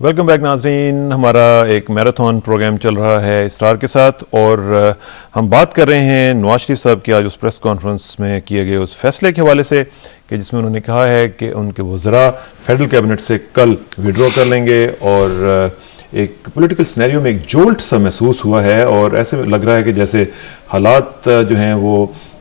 Welcome back नाजरीन। हमारा एक मैराथन प्रोग्राम चल रहा है स्टार के साथ और हम बात कर रहे हैं नवाज शरीफ साहब की आज उस प्रेस कॉन्फ्रेंस में किए गए उस फैसले के हवाले से कि जिसमें उन्होंने कहा है कि उनके वज़रा फेडरल कैबिनेट से कल विड्रॉ कर लेंगे और एक पॉलिटिकल सिनेरियो में एक जोल्ट सा महसूस हुआ है और ऐसे लग रहा है कि जैसे हालात जो हैं वो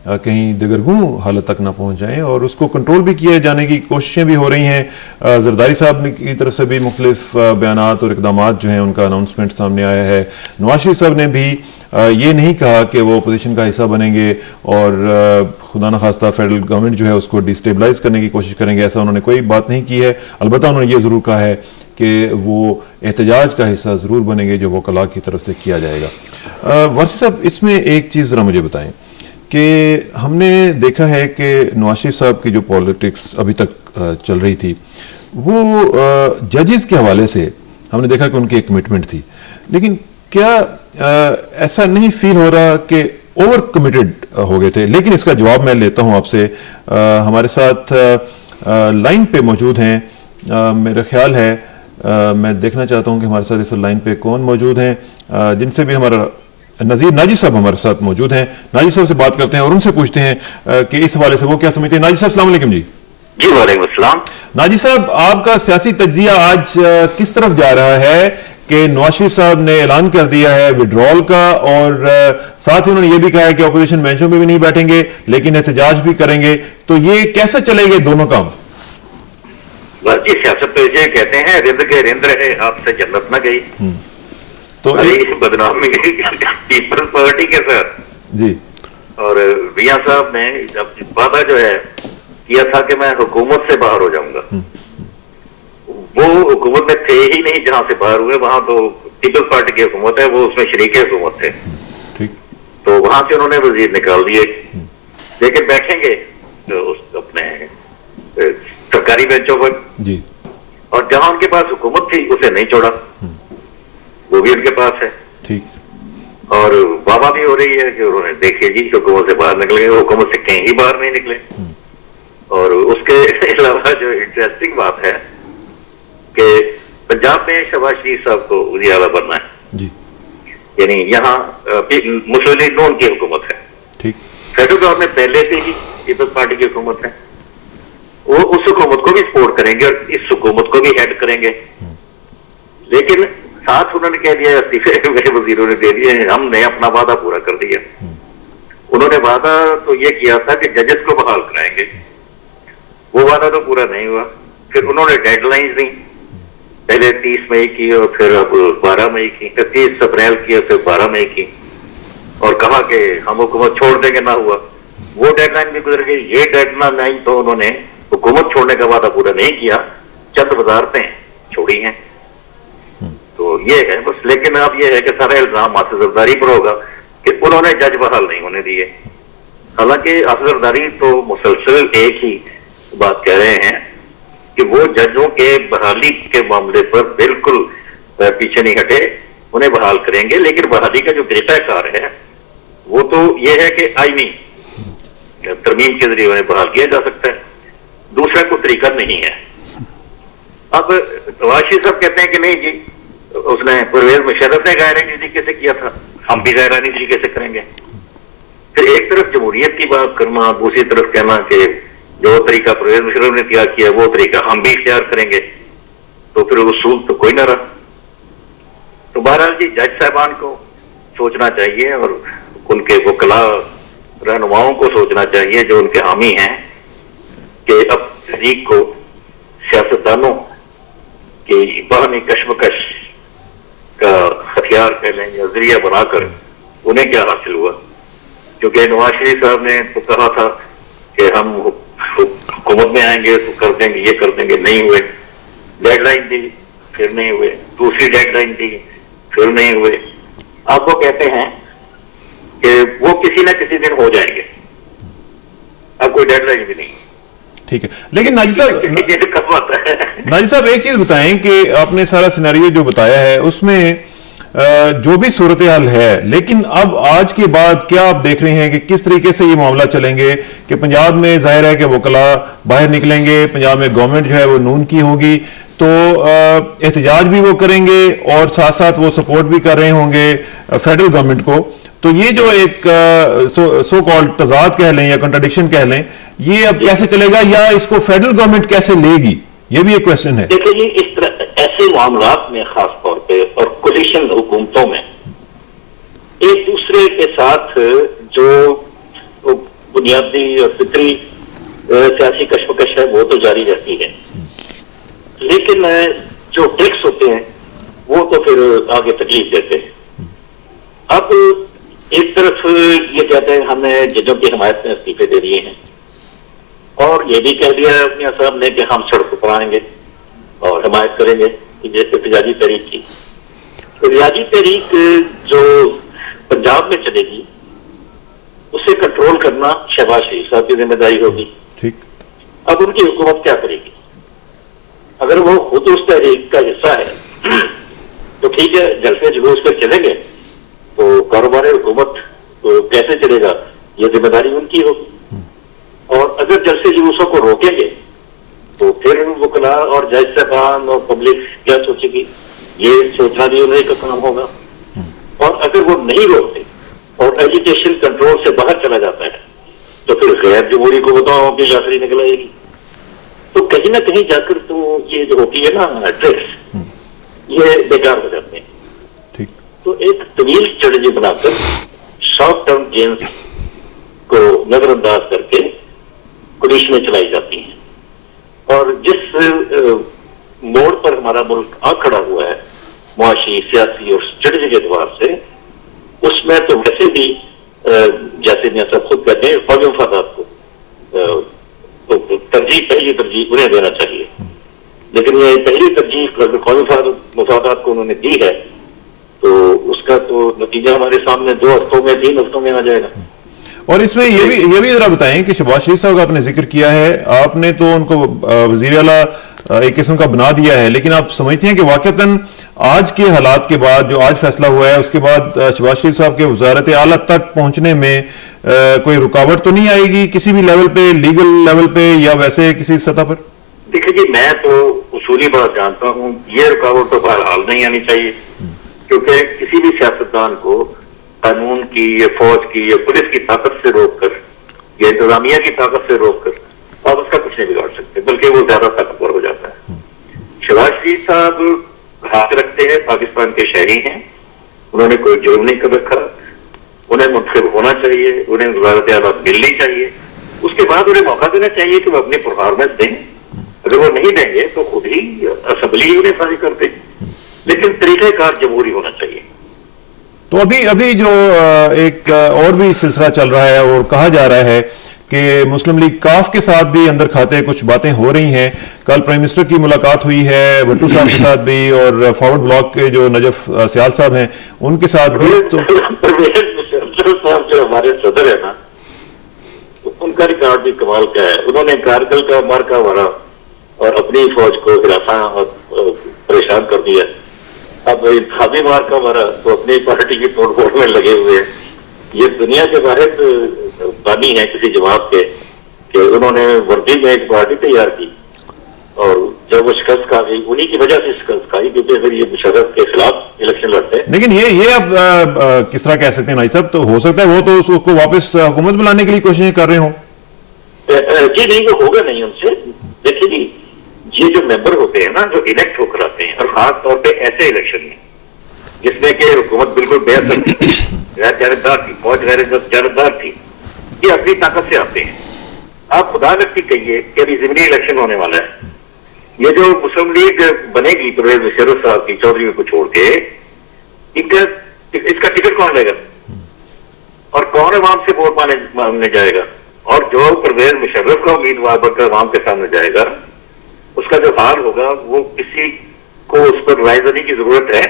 कहीं दगरगू हालत तक ना पहुंच जाएं और उसको कंट्रोल भी किए जाने की कोशिशें भी हो रही हैं। जरदारी साहब की तरफ से भी मुख्तलिफ बयानात और इकदाम जो हैं उनका अनाउंसमेंट सामने आया है। नवाज शरीफ साहब ने भी ये नहीं कहा कि वो अपोजिशन का हिस्सा बनेंगे और खुदा न खास्ता फेडरल गवर्नमेंट जो है उसको डिस्टेबलाइज करने की कोशिश करेंगे, ऐसा उन्होंने कोई बात नहीं की है। अलबत्ता उन्होंने ये ज़रूर कहा है कि वो एहतजाज का हिस्सा ज़रूर बनेंगे जो वकला की तरफ से किया जाएगा। वारसी साहब, इसमें एक चीज़ ज़रा मुझे बताएं कि हमने देखा है कि नवाज शरीफ साहब की जो पॉलिटिक्स अभी तक चल रही थी वो जजेस के हवाले से हमने देखा कि उनकी एक कमिटमेंट थी, लेकिन क्या ऐसा नहीं फील हो रहा कि ओवर कमिटेड हो गए थे? लेकिन इसका जवाब मैं लेता हूं आपसे। हमारे साथ लाइन पे मौजूद हैं, मेरा ख्याल है मैं देखना चाहता हूं कि हमारे साथ इस लाइन पे कौन मौजूद हैं, जिनसे भी हमारा नजीर नाजी साहब हमारे साथ मौजूद हैं। नाजी साहब से बात करते हैं और उनसे पूछते हैं कि इस हवाले से वो क्या समझते हैं। नाजी साहब अस्सलाम वालेकुम। जी वालेकुम अस्सलाम। नाजी साहब, आपका सियासी तज्जिया आज किस तरफ जा रहा है कि नवाज शरीफ साहब ने ऐलान कर दिया है विड्रॉल का और साथ ही उन्होंने ये भी कहा है कि अपोजिशन बेंचों में भी नहीं बैठेंगे लेकिन एहतजाज भी करेंगे, तो ये कैसे चलेंगे दोनों काम? जी, सियासत तो ये कहते हैं रिंद के रिंद रहे आपसे जन्नत न गई, तो बदनामी पीपल्स पार्टी के साथ जी। और विया साहब ने वादा जो है किया था कि मैं हुकूमत से बाहर हो जाऊंगा, वो हुकूमत में थे ही नहीं। जहां से बाहर हुए वहां तो पीपल्स पार्टी की हुकूमत है, वो उसमें शरीक हुकूमत थे, तो वहां से उन्होंने वजीर निकाल दिए। लेकिन बैठेंगे तो अपने सरकारी बेंचों पर जी, और जहां उनके पास हुकूमत थी उसे नहीं छोड़ा, वो भी उनके पास है। ठीक। और वाह भी हो रही है कि उन्होंने देखिए जी हुकूमत से बाहर निकले, हुकूमत से कहीं ही बाहर नहीं निकले। और उसके अलावा जो इंटरेस्टिंग बात है कि पंजाब में शहबाज शरीफ साहब को वज़ीर आला बनना है जी, यानी यहाँ मुस्लिम लीग नून की हुकूमत है। ठीक। फेडरल गवर्नमेंट पहले से ही पीपल्स पार्टी की हुकूमत है, वो उस हुकूमत को भी सपोर्ट करेंगे और इस हुकूमत को भी हेड करेंगे। लेकिन साथ उन्होंने कह दिया, इस्तीफे मेरे वजीरों ने दे दिए, हमने अपना वादा पूरा कर दिया। उन्होंने वादा तो ये किया था कि जजेस को बहाल कराएंगे, वो वादा तो पूरा नहीं हुआ। फिर उन्होंने डेडलाइन दी, पहले 30 मई की और फिर अब 12 मई की, 30 अप्रैल की और फिर 12 मई की, और कहा कि हम हुकूमत छोड़ देंगे। ना हुआ, वो डेडलाइन भी गुजर गई। ये डेडलाइन तो उन्होंने हुकूमत छोड़ने का वादा पूरा नहीं किया, चंद वजारतें छोड़ी हैं, तो ये है बस। लेकिन अब ये है कि सारा इल्जाम आसिफ जरदारी पर होगा कि उन्होंने जज बहाल नहीं होने दिए। हालांकि आसिफ जरदारी तो मुसलसल एक ही बात कह रहे हैं कि वो जजों के बहाली के मामले पर बिल्कुल पीछे नहीं हटे, उन्हें बहाल करेंगे। लेकिन बहाली का जो तरीकाकार है वो तो ये है कि आईनी तरमीम के जरिए उन्हें बहाल किया जा सकता है, दूसरा कोई तरीका नहीं है। अब नवाज शरीफ साहब कहते हैं कि नहीं जी, उसने परवेज मुशर्रफ ने गैरानी तरीके से किया था, हम भी गैरानी तरीके से करेंगे। फिर एक तरफ जमहूरियत की बात करना, दूसरी तरफ कहना कि जो तरीका परवेज मुशर्रफ ने तैयार किया वो तरीका हम भी इख्तियार करेंगे, तो फिर उसूल तो कोई ना रहा। तो बहरहाल जी, जज साहबान को सोचना चाहिए और उनके वकला रहनुमाओं को सोचना चाहिए जो उनके हामी हैं कि अब तहरीक को सियासतदानों की बाहमी कशमकश का हथियार कह लें या जरिया बनाकर उन्हें क्या हासिल हुआ। क्योंकि नवाज शरीफ साहब ने तो कहा था कि हम हुकूमत में आएंगे तो कर देंगे, ये कर देंगे, नहीं हुए। डेडलाइन दी, फिर नहीं हुए, दूसरी डेडलाइन दी, फिर नहीं हुए। अब वो कहते हैं कि वो किसी ना किसी दिन हो जाएंगे, अब कोई डेडलाइन भी नहीं। ठीक है, लेकिन नाजी साहब एक चीज बताएं कि आपने सारा सिनेरियो जो बताया है उसमें जो भी सूरत हाल है, लेकिन अब आज के बाद क्या आप देख रहे हैं कि किस तरीके से ये मामला चलेंगे कि पंजाब में जाहिर है कि वकला बाहर निकलेंगे, पंजाब में गवर्नमेंट जो है वो नून की होगी, तो एहतजाज भी वो करेंगे और साथ साथ वो सपोर्ट भी कर रहे होंगे फेडरल गवर्नमेंट को। तो ये जो एक सो कॉल्ड तजाद कह लें या कंट्राडिक्शन कह लें, ये अब कैसे चलेगा या इसको फेडरल गवर्नमेंट कैसे लेगी, ये भी एक क्वेश्चन है। देखिए जी, इस तरह ऐसे मामलात में खास तौर पे और कोलिशन हुकूमतों में एक दूसरे के साथ जो बुनियादी और फिक्री सियासी कशमकश है वो तो जारी रहती है, लेकिन जो ट्रिक्स होते हैं वो तो फिर आगे तकलीफ देते हैं। अब एक तरफ ये कहते हैं हमने जजों की हिमायत में इस्तीफे दे दिए हैं, और ये भी कह दिया है मियां साहब ने कि हम सड़कों पर आएंगे और हिमायत करेंगे एहतजाजी तहरीक की। एहतजाजी तहरीक जो पंजाब में चलेगी उसे कंट्रोल करना शहबाज शरीफ साहब की जिम्मेदारी होगी। ठीक। अब उनकी हुकूमत क्या करेगी? अगर वो खुद उस तहरीक का हिस्सा है तो ठीक है, जलसे जुलूस पर चलेंगे तो कारोबार हुकूमत तो कैसे चलेगा, ये जिम्मेदारी उनकी होगी। और अगर जलसे जुलूसों को रोकेंगे तो फिर वकला और जज साहबान और पब्लिक क्या सोचेगी, ये सोचना भी उन्हीं का काम होगा। और अगर वो नहीं रोकते और एजुकेशन कंट्रोल से बाहर चला जाता है तो फिर गैर जमहूरी को बताओ कि जाखिरी निकल आएगी। तो कहीं ना कहीं जाकर तो ये जो होती है ना ट्रिक्स, ये बेकार हो जाते हैं। ठीक। तो एक तवील स्ट्रेटेजी बनाकर शॉर्ट टर्म गेम्स को नजरअंदाज करके पुलिस में चलाई जाती है। और जिस मोड़ पर हमारा मुल्क आ खड़ा हुआ है मुआशी, सियासी और स्ट्रेटेजी के एतबार से, उसमें तो वैसे भी जैसे मियां साहब खुद कहते हैं फौजी मफादात को तो पहली तरजीह उन्हें देना चाहिए। लेकिन ये पहली तरजीह अगर कौमी मफादात को उन्होंने दी है तो उसका तो नतीजा हमारे सामने 2 हफ्तों में 3 हफ्तों में आ जाएगा। और इसमें ये भी जरा बताएं कि शहबाज शरीफ साहब का आपने जिक्र किया है, आपने तो उनको वजीर आला एक किस्म का बना दिया है, लेकिन आप समझते हैं कि वाकईतन आज के हालात के बाद जो आज फैसला हुआ है उसके बाद शहबाज शरीफ साहब के वजारत आला तक पहुंचने में कोई रुकावट तो नहीं आएगी किसी भी लेवल पे, लीगल लेवल पे या वैसे किसी सतह पर? देखिए जी, मैं तो उसूली बात जानता हूँ, ये रुकावट तो बहरहाल नहीं आनी चाहिए, क्योंकि किसी भी सियासतदान को कानून की या फौज की या पुलिस की ताकत से रोककर या इंतजामिया की ताकत से रोककर आप उसका कुछ नहीं बिगाड़ सकते, बल्कि वो ज्यादा ताकतवर हो जाता है। शहबाज शरीफ साहब हाथ रखते हैं, पाकिस्तान के शहरी हैं, उन्होंने कोई जुर्म नहीं कर रखा, उन्हें मुंतखब होना चाहिए, उन्हें वज़ारत आला मिलनी चाहिए, उसके बाद उन्हें मौका देना चाहिए कि वो अपनी परफॉर्मेंस दें। अगर वो नहीं देंगे तो खुद ही असेंबली उन्हें फारिग कर दे, लेकिन तरीक़ेकार जमहूरी होना चाहिए। तो अभी जो एक और भी सिलसिला चल रहा है और कहा जा रहा है कि मुस्लिम लीग काफ के साथ भी अंदर खाते कुछ बातें हो रही हैं। कल प्राइम मिनिस्टर की मुलाकात हुई है भट्टू साहब के साथ भी, और फॉरवर्ड ब्लॉक के जो नजफ सियाल साहब हैं उनके साथ भी। तो जो हमारे सदर है ना, तो उनका रिकॉर्ड भी कमाल का है। उन्होंने कारगिल का मार्का मारा और अपनी फौज को हिरासा और परेशान कर दिया। अब इंतखाबी मार्का मारा तो अपनी पार्टी की तोड़फोड़ में लगे हुए हैं। ये दुनिया के वाहिद बानी है किसी जवाब के कि उन्होंने वर्दी में एक पार्टी तैयार की और जब वो शिकस्त खा गई, उन्हीं की वजह से शिकस्त खाई, क्योंकि फिर ये मुशर्रफ के खिलाफ इलेक्शन लड़ते हैं। लेकिन ये अब किस तरह कह सकते हैं भाई साहब? तो हो सकता है वो तो उसको वापस हुकूमत बुलाने के लिए कोशिशें कर रहे हो। जी नहीं, वो होगा नहीं उनसे। देखिए जी, ये जो मेंबर होते हैं ना, जो इलेक्ट होकर आते हैं, और खास तौर पे ऐसे इलेक्शन में जिसमें कि हुकूमत बिल्कुल बेअसर थी, गैर जानबदार थी, फौज गैर जानबदार थी, ये अपनी ताकत से आते हैं। आप खुदा लगती कहिए कि अभी ज़िमनी इलेक्शन होने वाला है, ये जो मुस्लिम लीग बनेगी परवेज मुशर्रफ साहब की चौधरी को छोड़ के, इसका टिकट कौन लेगा और कौन अवाम से वोट मांगने जाएगा? और जो परवेज मुशर्रफ का उम्मीदवार बनकर अवाम के सामने जाएगा, उसका जो हाल होगा वो किसी को उस पर राय देने की जरूरत है।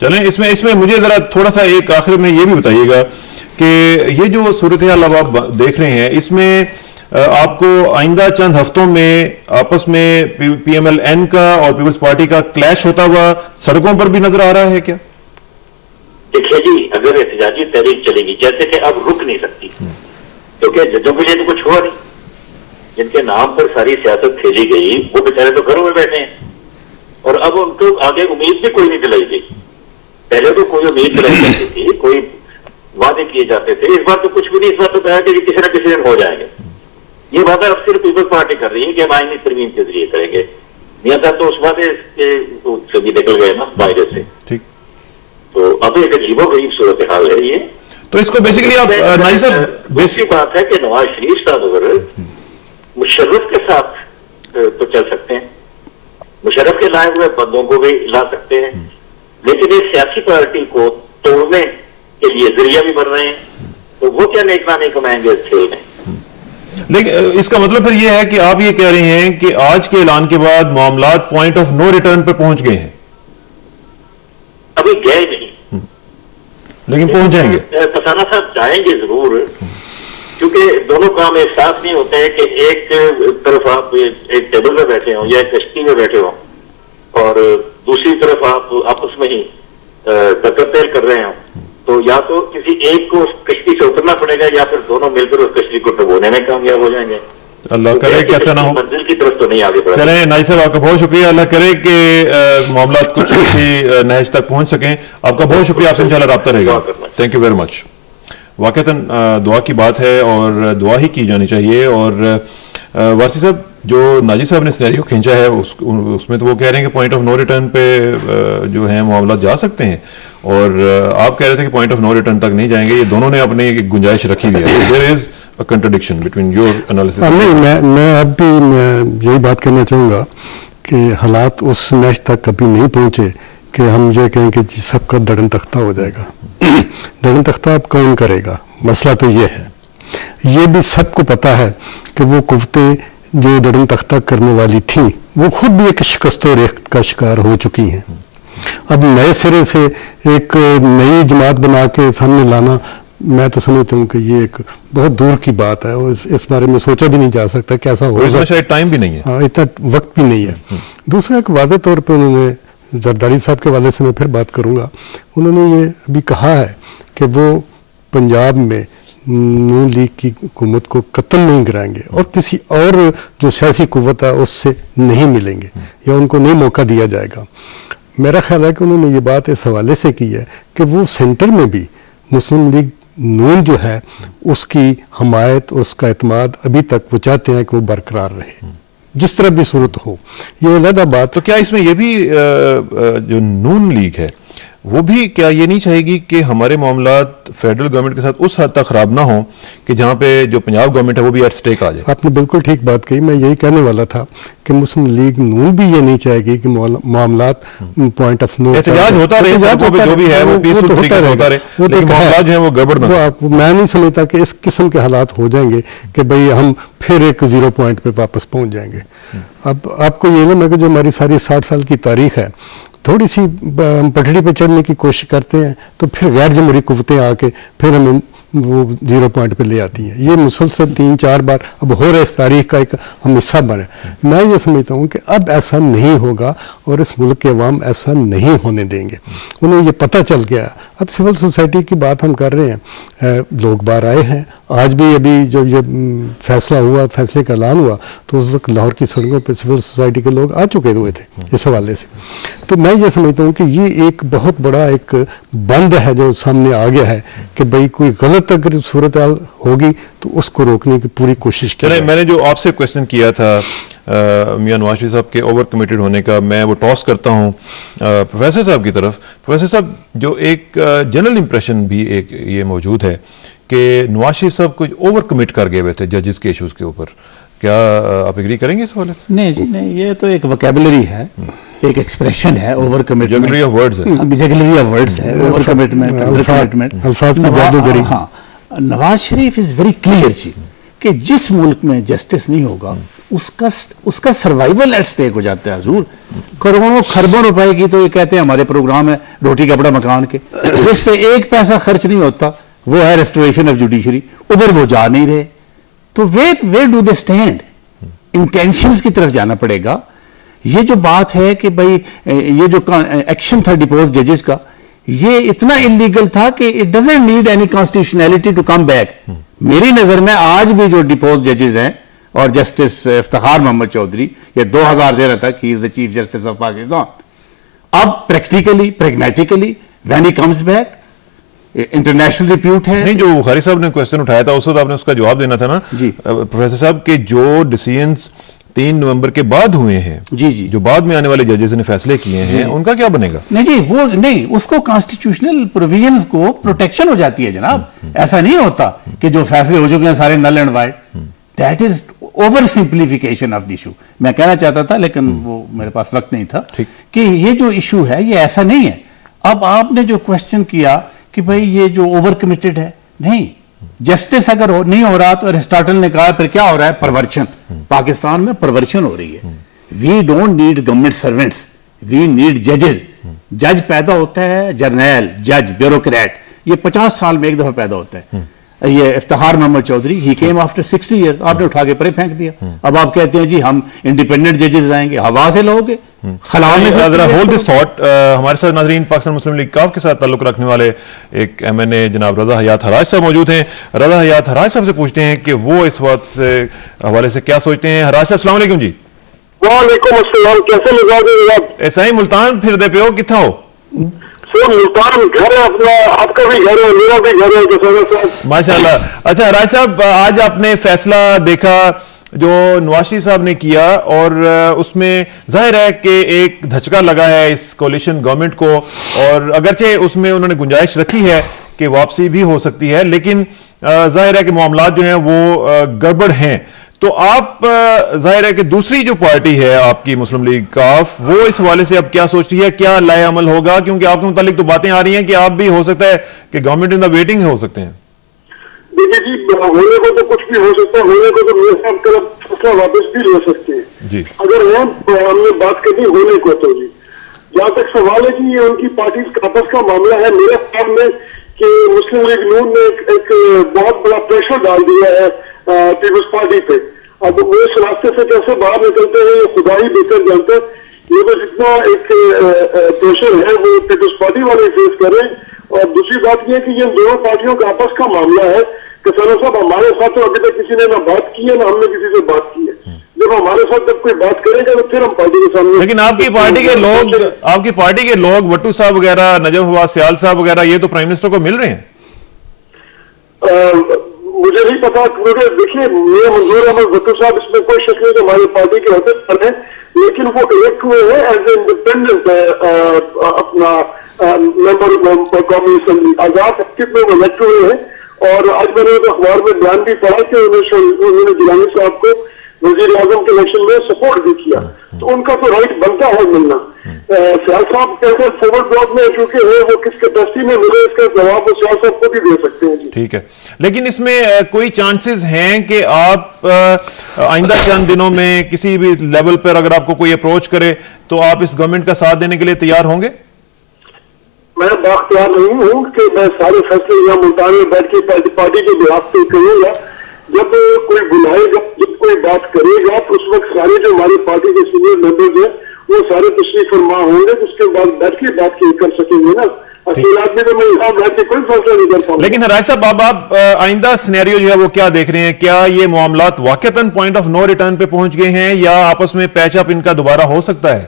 चलें, इसमें मुझे जरा थोड़ा सा एक आखिर में ये भी बताइएगा कि ये जो सूरत हाल अब आप देख रहे हैं, इसमें आपको आइंदा चंद हफ्तों में आपस में PMLN का और पीपल्स पार्टी का क्लैश होता हुआ सड़कों पर भी नजर आ रहा है क्या? देखिए जी, अगर एहतजाजी तहरीक चलेगी, जैसे कि अब रुक नहीं सकती, क्योंकि जजों के लिए तो कुछ हुआ नहीं, जिनके नाम पर सारी सियासत खेली गई, वो बेचारे तो घरों में बैठे हैं और अब उनको आगे उम्मीद भी कोई नहीं दिलाई गई। पहले तो कोई उम्मीद दिलाई जाती थी, कोई वादे किए जाते थे, इस बार तो कुछ भी नहीं। इस बार तो कहा कि किसी न किसी दिन हो जाएंगे। ये वादा अब सिर्फ पीपल्स पार्टी कर रही है कि हम आईनी तरमीम के जरिए करेंगे। मियां साहब तो उस वादे से भी निकल गए ना वायदे से। ठीक, तो अब एक अजीबोगरीब सूरत हाल है ये। तो इसको बेसिकली आप नाई साहब, दूसरी बात है कि नवाज शरीफ साहब अगर मुशर्रफ के साथ तो चल सकते हैं, मुशर्रफ के लाए हुए बंदों को भी ला सकते हैं, लेकिन इस सियासी पार्टी को तोड़ने के लिए जरिया भी बन रहे हैं, तो वो क्या नेकना नहीं कमाएंगे इस खेल में। लेकिन इसका मतलब फिर यह है कि आप ये कह रहे हैं कि आज के ऐलान के बाद मामलात पॉइंट ऑफ नो रिटर्न पर पहुंच गए हैं? अभी गए नहीं, लेकिन पहुंच जाएंगे। फसाना साहब जाएंगे जरूर, क्योंकि दोनों काम एक साथ नहीं होते हैं कि एक तरफ आप एक टेबल में बैठे हो या एक कश्ती में बैठे हो और दूसरी तरफ आप आपस में ही टक्कर कर रहे हो। तो या तो किसी एक को उस कश्ती से उतरना पड़ेगा या फिर दोनों मिलकर उस कश्ती को डुबोने में कामयाब हो जाएंगे। अल्लाह करे कि ऐसा ना हो। मंजिल की तरफ तो नहीं आगे बढ़ा। चलें नाई साहब, आपका बहुत शुक्रिया। अल्लाह करे कि मामला कुछ किसी नहज तक पहुंच सकें। आपका बहुत शुक्रिया, आपसे इंशाल्लाह राब्ता रहेगा। Thank you very much. वाकईतन दुआ की बात है और दुआ ही की जानी चाहिए। और वारसी साहब, जो नाजी साहब ने सिनेरियो खींचा है उसमें तो वो कह रहे हैं कि पॉइंट ऑफ नो रिटर्न पे जो है मामला जा सकते हैं, और आप कह रहे थे कि पॉइंट ऑफ नो रिटर्न तक नहीं जाएंगे। ये दोनों ने अपनी एक गुंजाइश रखी हुई है। There is a contradiction between your analysis. नहीं, मैं अब भी यही बात कहना चाहूँगा कि हालात उस नैश तक कभी नहीं पहुँचे कि हम ये कहें कि जी सबका दड़न तख्ता हो जाएगा। दड़न तख्ता अब कौन करेगा? मसला तो ये है, ये भी सबको पता है कि वो कुव्वतें जो दड़न तख्ता करने वाली थी वो खुद भी एक शिकस्त और रेख का शिकार हो चुकी हैं। अब नए सिरे से एक नई जमात बना के सामने लाना, मैं तो समझता हूँ कि ये एक बहुत दूर की बात है और इस बारे में सोचा भी नहीं जा सकता कैसा होगा। शायद टाइम भी नहीं है। हाँ, इतना वक्त भी नहीं है। दूसरा, एक वाज़ेह तौर पर उन्होंने, जरदारी साहब के वाले से मैं फिर बात करूँगा, उन्होंने ये अभी कहा है कि वो पंजाब में नून लीग की हुकूमत को कत्ल नहीं कराएंगे और किसी और जो सियासी कुव्वत है उससे नहीं मिलेंगे या उनको नहीं मौका दिया जाएगा। मेरा ख्याल है कि उन्होंने ये बात इस हवाले से की है कि वो सेंटर में भी मुस्लिम लीग नून जो है उसकी हमायत, उसका एतमाद अभी तक वो चाहते हैं कि वो बरकरार रहे, जिस तरह भी सूरत हो। ये अलग बात। तो क्या इसमें ये भी जो नून लीग है वो भी क्या ये नहीं चाहेगी कि हमारे मामलात फेडरल गवर्नमेंट के साथ उस हद तक खराब ना हो कि जहाँ पे जो पंजाब गवर्नमेंट है वो भी एट स्टेक आ जाए? आपने बिल्कुल ठीक बात कही। मैं यही कहने वाला था कि मुस्लिम लीग नून भी ये नहीं चाहेगी कि मामलात पॉइंट ऑफ नो एहतजाज होता रहे, जो भी है वो पीसफुल तरीके से होता रहे, लेकिन मामलात जो है वो गड़बड़ ना हो। मैं नहीं समझता कि इस किस्म के हालात हो जाएंगे कि भाई हम फिर एक 0 पॉइंट पे वापस पहुंच जाएंगे। अब आपको ये ना, मैं जो हमारी सारी 60 साल की तारीख है, थोड़ी सी पटड़ी पे चढ़ने की कोशिश करते हैं तो फिर गैर जमहूरी कुव्वतें आके फिर हमें वो 0 पॉइंट पे ले आती हैं। ये मुसलसल 3-4 बार अब हो रहे इस तारीख का एक हम हिस्सा बने। मैं ये समझता हूँ कि अब ऐसा नहीं होगा और इस मुल्क के अवाम ऐसा नहीं होने देंगे। उन्हें ये पता चल गया। अब सिविल सोसाइटी की बात हम कर रहे हैं, लोग बाहर आए हैं। आज भी अभी जब ये फैसला हुआ, फैसले का ऐलान हुआ, तो उस वक्त लाहौर की सड़कों पर सिविल सोसाइटी के लोग आ चुके हुए थे इस हवाले से। तो मैं ये समझता हूँ कि ये एक बहुत बड़ा एक बंद है जो सामने आ गया है कि भाई कोई गलत अगर सूरत होगी तो उसको रोकने की पूरी कोशिश की। मैंने जो आपसे क्वेश्चन किया था मियां नवाज शरीफ साहब के ओवर कमिटेड होने का, मैं वो टॉस करता हूँ प्रोफेसर साहब की तरफ। प्रोफेसर साहब, जो एक जनरल इंप्रेशन भी एक ये मौजूद है कि नवाज शरीफ साहब कुछ ओवर कमिट कर गए हुए थे जजेस के इशूज़ के ऊपर। क्या आप एग्री करेंगे इस हवाले से? नहीं जी नहीं, ये तो एक वोकैबुलरी है, एक एक्सप्रेशन है। Over commitment, jugglery of words है, जगलरी ऑफ वर्ड्स है। ओवर कमिटमेंट, अंडर कमिटमेंट, अल्फाज की जादूगरी। हाँ, Nawaz Sharif is very clear जी कि जिस मुल्क में जस्टिस नहीं होगा उसका सर्वाइवल एट स्टेक हो जाता है। हजूर, करोड़ों खरबों रुपए की, तो ये कहते हैं हमारे प्रोग्राम है रोटी कपड़ा मकान के, जिस पे 1 पैसा खर्च नहीं होता, वो है रेस्टोरेशन ऑफ जुडिशरी। उधर वो जा नहीं रहे, तो where do they stand? Intentions की तरफ जाना पड़ेगा। ये जो बात है कि भाई ये जो एक्शन था डिपोज जजेस का, ये इतना इलीगल था कि it doesn't need any constitutionality to come back. मेरी नजर में आज भी जो डिपोज जजेस हैं और जस्टिस इफ्तिखार मोहम्मद चौधरी, ये 2013 तक ही is the chief justice of Pakistan. अब practically pragmatically when he comes back, international repute है। नहीं, जो बुखारी साहब ने क्वेश्चन उठाया था उस वक्त आपने उसका जवाब देना था ना जी प्रोफेसर साहब, के जो डिसीजंस 3 नवंबर के बाद हुए हैं, जी जी, जो बाद में आने वाले जजेस ने फैसले किए हैं, उनका क्या बनेगा? नहीं जी, वो नहीं, उसको कॉन्स्टिट्यूशनल प्रोविजंस को प्रोटेक्शन हो जाती है जनाब। ऐसा नहीं होता कि जो फैसले हो चुके हैं सारे null and void. That is over simplification of the issue. मैं कहना चाहता था लेकिन वो मेरे पास वक्त नहीं था कि ये जो इशू है ये ऐसा नहीं है। अब आपने जो क्वेश्चन किया कि भाई ये जो ओवर कमिटेड है, नहीं, जस्टिस अगर नहीं हो रहा तो अरिस्टोटल ने कहा फिर क्या हो रहा है? परवर्शन। पाकिस्तान में परवर्शन हो रही है। We don't need government servants, we need जजेस। जज पैदा होता है, जर्नैल, जज, ब्यूरोक्रेट, ये 50 साल में एक दफा पैदा होता है। ये इफ्तिखार मोहम्मद चौधरी, ही केम आफ्टर 60 ईयर्स, आपने उठा के परे फेंक दिया। अब आप कहते हैं जी हम इंडिपेंडेंट जजेस आएंगे, हवा से लोगे, खला में से। Hold this thought. हमारे साथ नाज़रीन पाकिस्तान मुस्लिम लीग काफ के साथ ताल्लुक रखने वाले एक MNA जनाब रजा हयात हराज साहब मौजूद हैं। रजा हयात हराज साहब से पूछते हैं कि वो इस बात से हवाले से क्या सोचते हैं। हराज साहब अस्सलाम वालेकुम जी। वालेकुम अस्सलाम, कैसे मिजाज? ऐसा ही मुल्तान फिर दे पे हो, कितना हो? मुल्तान घर है अपना, आपका भी घर है, मेरा भी घर है माशाल्लाह। अच्छा हराज साहब, आज आपने फैसला देखा जो नवाज शरीफ साहब ने किया और उसमें जाहिर है कि एक धचका लगा है इस कोलिशन गवर्नमेंट को, और अगरचे उसमें उन्होंने गुंजाइश रखी है कि वापसी भी हो सकती है, लेकिन जाहिर है कि मामलात जो हैं वो गड़बड़ हैं। तो आप जाहिर है कि दूसरी जो पार्टी है आपकी मुस्लिम लीग काफ, वो इस हवाले से अब क्या सोचती है, क्या लाए अमल होगा? क्योंकि आपके मुतालिक तो बातें आ रही हैं कि आप भी हो सकता है कि गवर्नमेंट इन द वेटिंग हो सकते हैं। देखिए जी, होने को तो कुछ भी हो सकता है, होने को तो मेरे साहब कल फैसला वापस भी ले सकते हैं जी। अगर हमने बात करनी होने को तो जी, जहाँ तक सवाल है कि ये उनकी पार्टी आपस का मामला है, मेरे ख्याल में कि मुस्लिम लीग नून ने एक बहुत बड़ा प्रेशर डाल दिया है पीपल्स पार्टी पे। अब वो इस रास्ते से कैसे बाहर निकलते हैं ये खुदा ही बेहतर जानते हैं। ये तो जितना एक प्रेशर है वो पीपल्स पार्टी वाले फेस करें। और दूसरी बात यह है कि ये दोनों पार्टियों का आपस का मामला है। किसानों साहब, हमारे साथ तो अभी तक किसी ने ना बात की है ना हमने किसी से बात की है। जब हमारे साथ जब कोई बात करेगा तो फिर हम पार्टी के सामने। लेकिन आपकी पार्टी के लोग भट्टू साहब वगैरह, नजफ फवाद सियाल साहब वगैरह, ये तो प्राइम मिनिस्टर को मिल रहे हैं। मुझे नहीं पता, क्योंकि देखिए मेरे मंजूर अहमद भट्टू साहब, इसमें कोई शक नहीं कि हमारी पार्टी के होते पर है, लेकिन वो इलेक्ट हुए हैं एज ए इंडिपेंडेंट अपना मेंबर कौमी असेंबली, आजाद एक्टिव में वो इलेक्ट हुए हैं। और आज मैंने अखबार में बयान भी पढ़ा कि उन्होंने गिलानी साहब को वजीर आजम के इलेक्शन में सपोर्ट भी किया, तो उनका तो राइट बनता है मिलना। सियाल साहब कैसे फॉरवर्ड ब्लॉक में चूंकि है, वो किस कैपेसिटी में मिले इसका जवाब वो सियाल साहब को भी दे सकते हैं जी। ठीक है, लेकिन इसमें कोई चांसेस हैं कि आप आइंदा चंद दिनों में किसी भी लेवल पर अगर आपको कोई अप्रोच करे तो आप इस गवर्नमेंट का साथ देने के लिए तैयार होंगे? मैं बाख्तियार नहीं हूँ कि मैं सारे फैसले यहाँ मुल्तान में बैठ के पार्टी के बिहाफ पे करूंगा। जब कोई बुलाएगा, जब कोई बात करेगा, तो उस वक्त सारे जो हमारी पार्टी के सीनियर मेंबर्स हैं वो सारे तशरीफ फरमा होंगे, उसके बाद बैठ के बात कर सकेंगे ना। अकेला आदमी तो मैं यहाँ बैठ के कोई फैसला नहीं कर पाऊंगा। लेकिन राय साहब, आप आइंदा सिनेरियो जो है वो क्या देख रहे हैं? क्या ये मामलात वाकईतन पॉइंट ऑफ नो रिटर्न पे पहुंच गए हैं या आपस में पैचअप इनका दोबारा हो सकता है?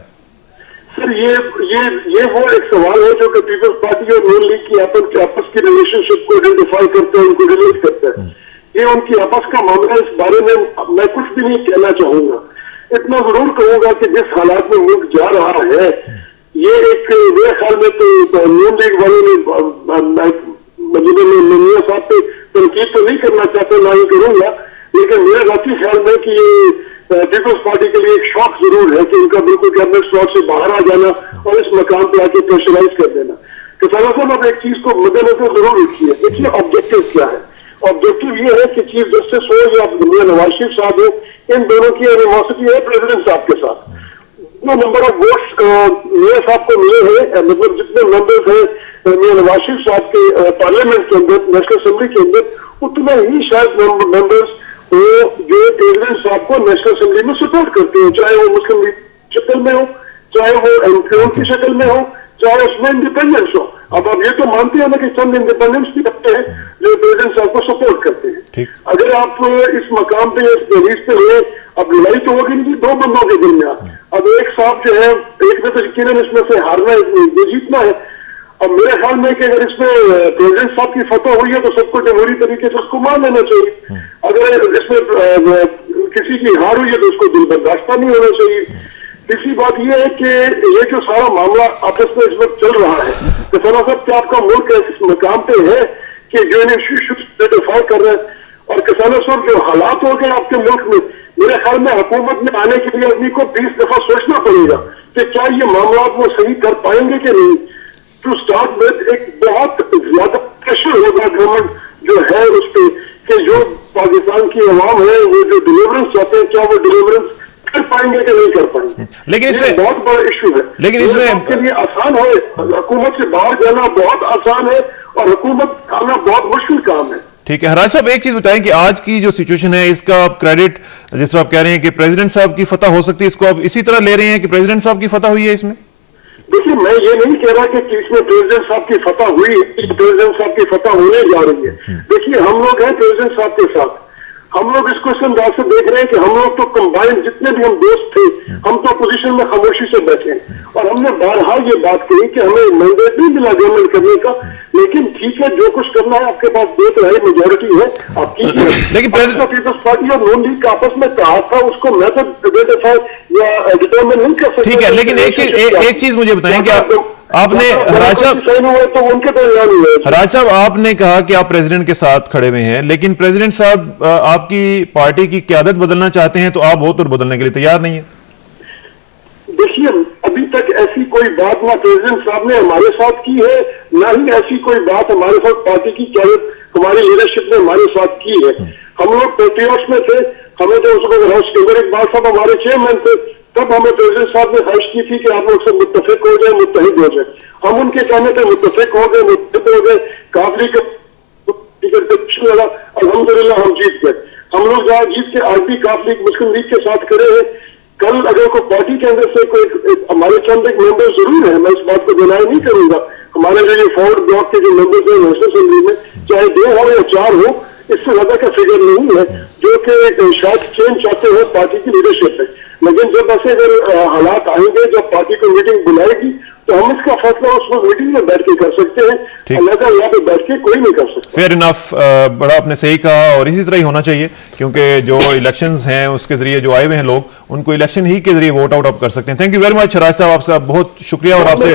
सर ये वो एक सवाल है जो कि पीपल्स पार्टी और नून लीग की आपस की रिलेशनशिप को आइडेंटिफाई करते हैं, उनको रिलेट करते हैं। ये उनकी आपस का मामला, इस बारे में मैं कुछ भी नहीं कहना चाहूंगा। इतना जरूर कहूंगा कि जिस हालात में मुल्क जा रहा है, ये एक मेरे ख्याल में तो नून लीग वालों ने मियां साहब पे तनकीद तो नहीं करना चाहता, ना ही करूंगा, लेकिन मेरे जाती ख्याल में कि ये पीपल्स पार्टी के लिए एक शौक जरूर है कि उनका बिल्कुल कैबिनेट स्लॉट से बाहर आ जाना और इस मकाम पे आके प्रेशराइज कर देना। किसानों साहब, अब एक चीज को मद्देनजर जरूर रखिए। देखिए ऑब्जेक्टिव क्या है? ऑब्जेक्टिव ये है कि चीफ जस्टिस हो या नवाज शरीफ साहब हो, इन दोनों की एनिमोसिटी है प्रेसिडेंट साहब के साथ। जितना नंबर ऑफ वोट्स मियां साहब को मिले हैं, मतलब जितने मेंबर्स हैं मियां नवाज शरीफ साहब के पार्लियामेंट के अंदर, नेशनल असेंबली के अंदर, उतना ही शायद मेंबर्स वो जो प्रेसिडेंट साहब को नेशनल असेंबली में सपोर्ट करते हैं, चाहे वो मुस्लिम लीग शक्ल में हो, चाहे वो एमपीओ की शक्ल में हो, चाहे उसमें इंडिपेंडेंस हो। अब आप ये तो मानते हैं ना कि चंद इंडिपेंडेंस भी रखते हैं जो प्रेसिडेंट साहब को सपोर्ट करते हैं। अगर आप इस मकाम पे इस दहलीज पे हुए, अब लड़ाई तो होगी नहीं दो बंदों के दरमियान। अब एक साहब जो है, एक ने तो यकीनन इसमें से हारना है, ये जीतना है। अब मेरे ख्याल में कि अगर इसमें प्रेसिडेंट साहब की फतह हुई है तो सबको जमहूरी तरीके से उसको मान लेना चाहिए। अगर इसमें किसी की हार हुई है तो उसको दिल बर्दाश्त नहीं होना चाहिए। तीसरी बात यह है कि ये जो सारा मामला आपस में इस वक्त चल रहा है, तो फला साहब क्या आपका मुल्क इस मकाम पे है कि जो इन्हें कर रहे हैं, और किसानों साहब जो हालात हो गए आपके मुल्क में, मेरे ख्याल में हुकूमत में आने के लिए आदमी को 20 दफा सोचना पड़ेगा कि क्या ये मामला वो सही कर पाएंगे कि नहीं। टू स्टार्ट विद एक बहुत ज्यादा प्रेशर होगा गवर्नमेंट जो है उस पर कि जो पाकिस्तान की अवाम है वो जो डिलीवरेंस चाहते हैं, क्या वो डिलीवरेंस कर पाएंगे कि नहीं कर पाएंगे। लेकिन इसमें बहुत बड़ा इशू है। लेकिन इसमें आपके लिए आसान है, हुकूमत से बाहर जाना बहुत आसान है और हुकूमत आना बहुत मुश्किल काम है। ठीक है हराज साहब, एक चीज बताएं कि आज की जो सिचुएशन है इसका आप क्रेडिट, जिस तरह आप कह रहे हैं कि प्रेसिडेंट साहब की फतह हो सकती है, इसको आप इसी तरह ले रहे हैं कि प्रेसिडेंट साहब की फतह हुई है इसमें? देखिए, मैं ये नहीं कह रहा कि इसमें प्रेसिडेंट साहब की फतह हुई, प्रेसिडेंट साहब की फतह होने जा रही है। देखिए, हम लोग हैं प्रेसिडेंट साहब के साथ, हम लोग इसको इस अंदाज से देख रहे हैं कि हम लोग तो कंबाइंड जितने भी हम दोस्त थे, हम तो अपोजिशन में खामोशी से बैठे और हमने बारहा ये बात कही कि हमें मैंडेट नहीं मिला गवर्नमेंट करने का, लेकिन ठीक है जो कुछ करना है आपके पास देख रहे मेजोरिटी है आपकी। लेकिन पीपल्स पार्टी और नून लीग का आपस में कहा था, उसको मैं तो या डिटरमिन नहीं कर सकता। ठीक है, लेकिन एक चीज मुझे बताएं कि आपने हराज साहब आपने कहा कि आप प्रेसिडेंट के साथ खड़े हुए हैं, लेकिन प्रेसिडेंट साहब आपकी पार्टी की क़यादत बदलना चाहते हैं तो आप बहुत और बदलने के लिए तैयार नहीं है। देखिए, अभी तक ऐसी कोई बात ना प्रेसिडेंट साहब ने हमारे साथ की है, ना ही ऐसी कोई बात हमारे साथ पार्टी की क़यादत हमारी लीडरशिप ने हमारे साथ की है। हम लोग पेट्रियट्स में थे, हमें तो उसको इकबाल साहब हमारे चेयरमैन थे, तब हमें प्रेसिडेंट साहब ने ख्वाहिश की थी कि आप लोग सब मुत्तफिक हो जाए, मुत्तहिद हो जाए। हम उनके कहने पर मुत्तफिक हो गए, मुत्तहिद हो गए, काफली का लगा, अल्हम्दुलिल्लाह हम जीत गए। हम लोग जहाँ जीत के आरपी काफली मुस्लिम लीग के साथ खड़े हैं। कल अगर कोई पार्टी के अंदर से कोई हमारे चंद एक मेंबर जरूर है, मैं इस बात को डिनाई नहीं करूंगा, हमारे जो ये फॉरवर्ड ब्लॉक के जो मेंबर्स हैं नेशनल असेंबली में, चाहे 2 हो या 4 हो, इससे ज्यादा का फिगर नहीं है जो कि शायद चेंज चाहते हो पार्टी की लीडरशिप में। लेकिन जब ऐसे अगर हालात आएंगे, जब पार्टी को मीटिंग बुलाएगी तो हम इसका फैसला उस मीटिंग में बैठ के कर सकते हैं, अलग यहाँ पे बैठ के कोई नहीं कर सकता। फेयर इनफ, बड़ा आपने सही कहा और इसी तरह ही होना चाहिए, क्योंकि जो इलेक्शंस हैं उसके जरिए जो आए हुए हैं लोग, उनको इलेक्शन ही के जरिए वोट आउट आप कर सकते हैं। थैंक यू वेरी मच हराज साहब, आपका बहुत शुक्रिया। और आपसे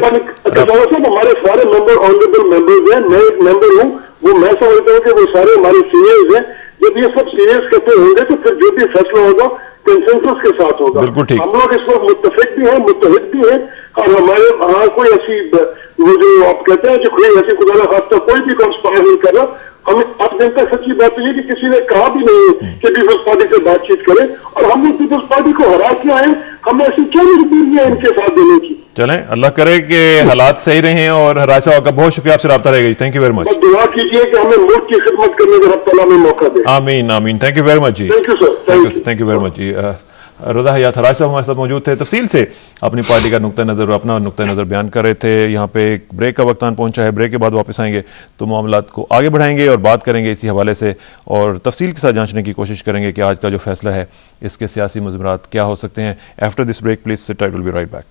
हमारे सारे मेंबर ऑनरेबल मेंबर्स हैं, मैं एक मेंबर हूँ, वो मैं समझता हूँ कि वो सारे हमारे सीनियर्स हैं। जब ये सब सीनियर्स कहते होंगे तो फिर जो भी फैसला होगा कंसेंसस के साथ होगा। हम लोग इस वक्त मुत्तफिक भी हैं, मुत्तहिद भी हैं, और हमारे यहाँ कोई ऐसी वो जो आप कहते हैं कि कोई ऐसी खुदा ना खास्ता कोई भी कंस्पायर नहीं कर रहा। हमें अब दिन तक सच्ची बात तो ये कि किसी ने कहा भी नहीं कि पीपल्स पार्टी से बातचीत करें, और हमने पीपल्स पार्टी को हरा किया है, हमें ऐसी क्या मजबूरी है इनके साथ देने की। चलें, अल्लाह करे कि हालात सही रहे हैं। और हराज साहब का बहुत शुक्रिया, आपसे राब्ता रहेगा। Thank you very much. दुआ कीजिए कि हमें मुल्क की खिदमत करने का रब तआला में मौका दे। आमीन आमीन। Thank you very much ji. Thank you sir, thank you very much ji. Raza Hayat Harraj sahab हमारे साथ मौजूद थे, तफसील से अपनी पार्टी का नुक्ता नज़र, अपना नुक्ता नज़र बयान कर रहे थे। यहाँ पे एक ब्रेक का वक्त आन पहुँचा है, ब्रेक के बाद वापस आएंगे तो मामलात को आगे बढ़ाएंगे और बात करेंगे इसी हवाले से, और तफसील के साथ जांचने की कोशिश करेंगे कि आज का जो फैसला है इसके सियासी मुज़मरात क्या हो सकते हैं। After this break please sit, I will be right back.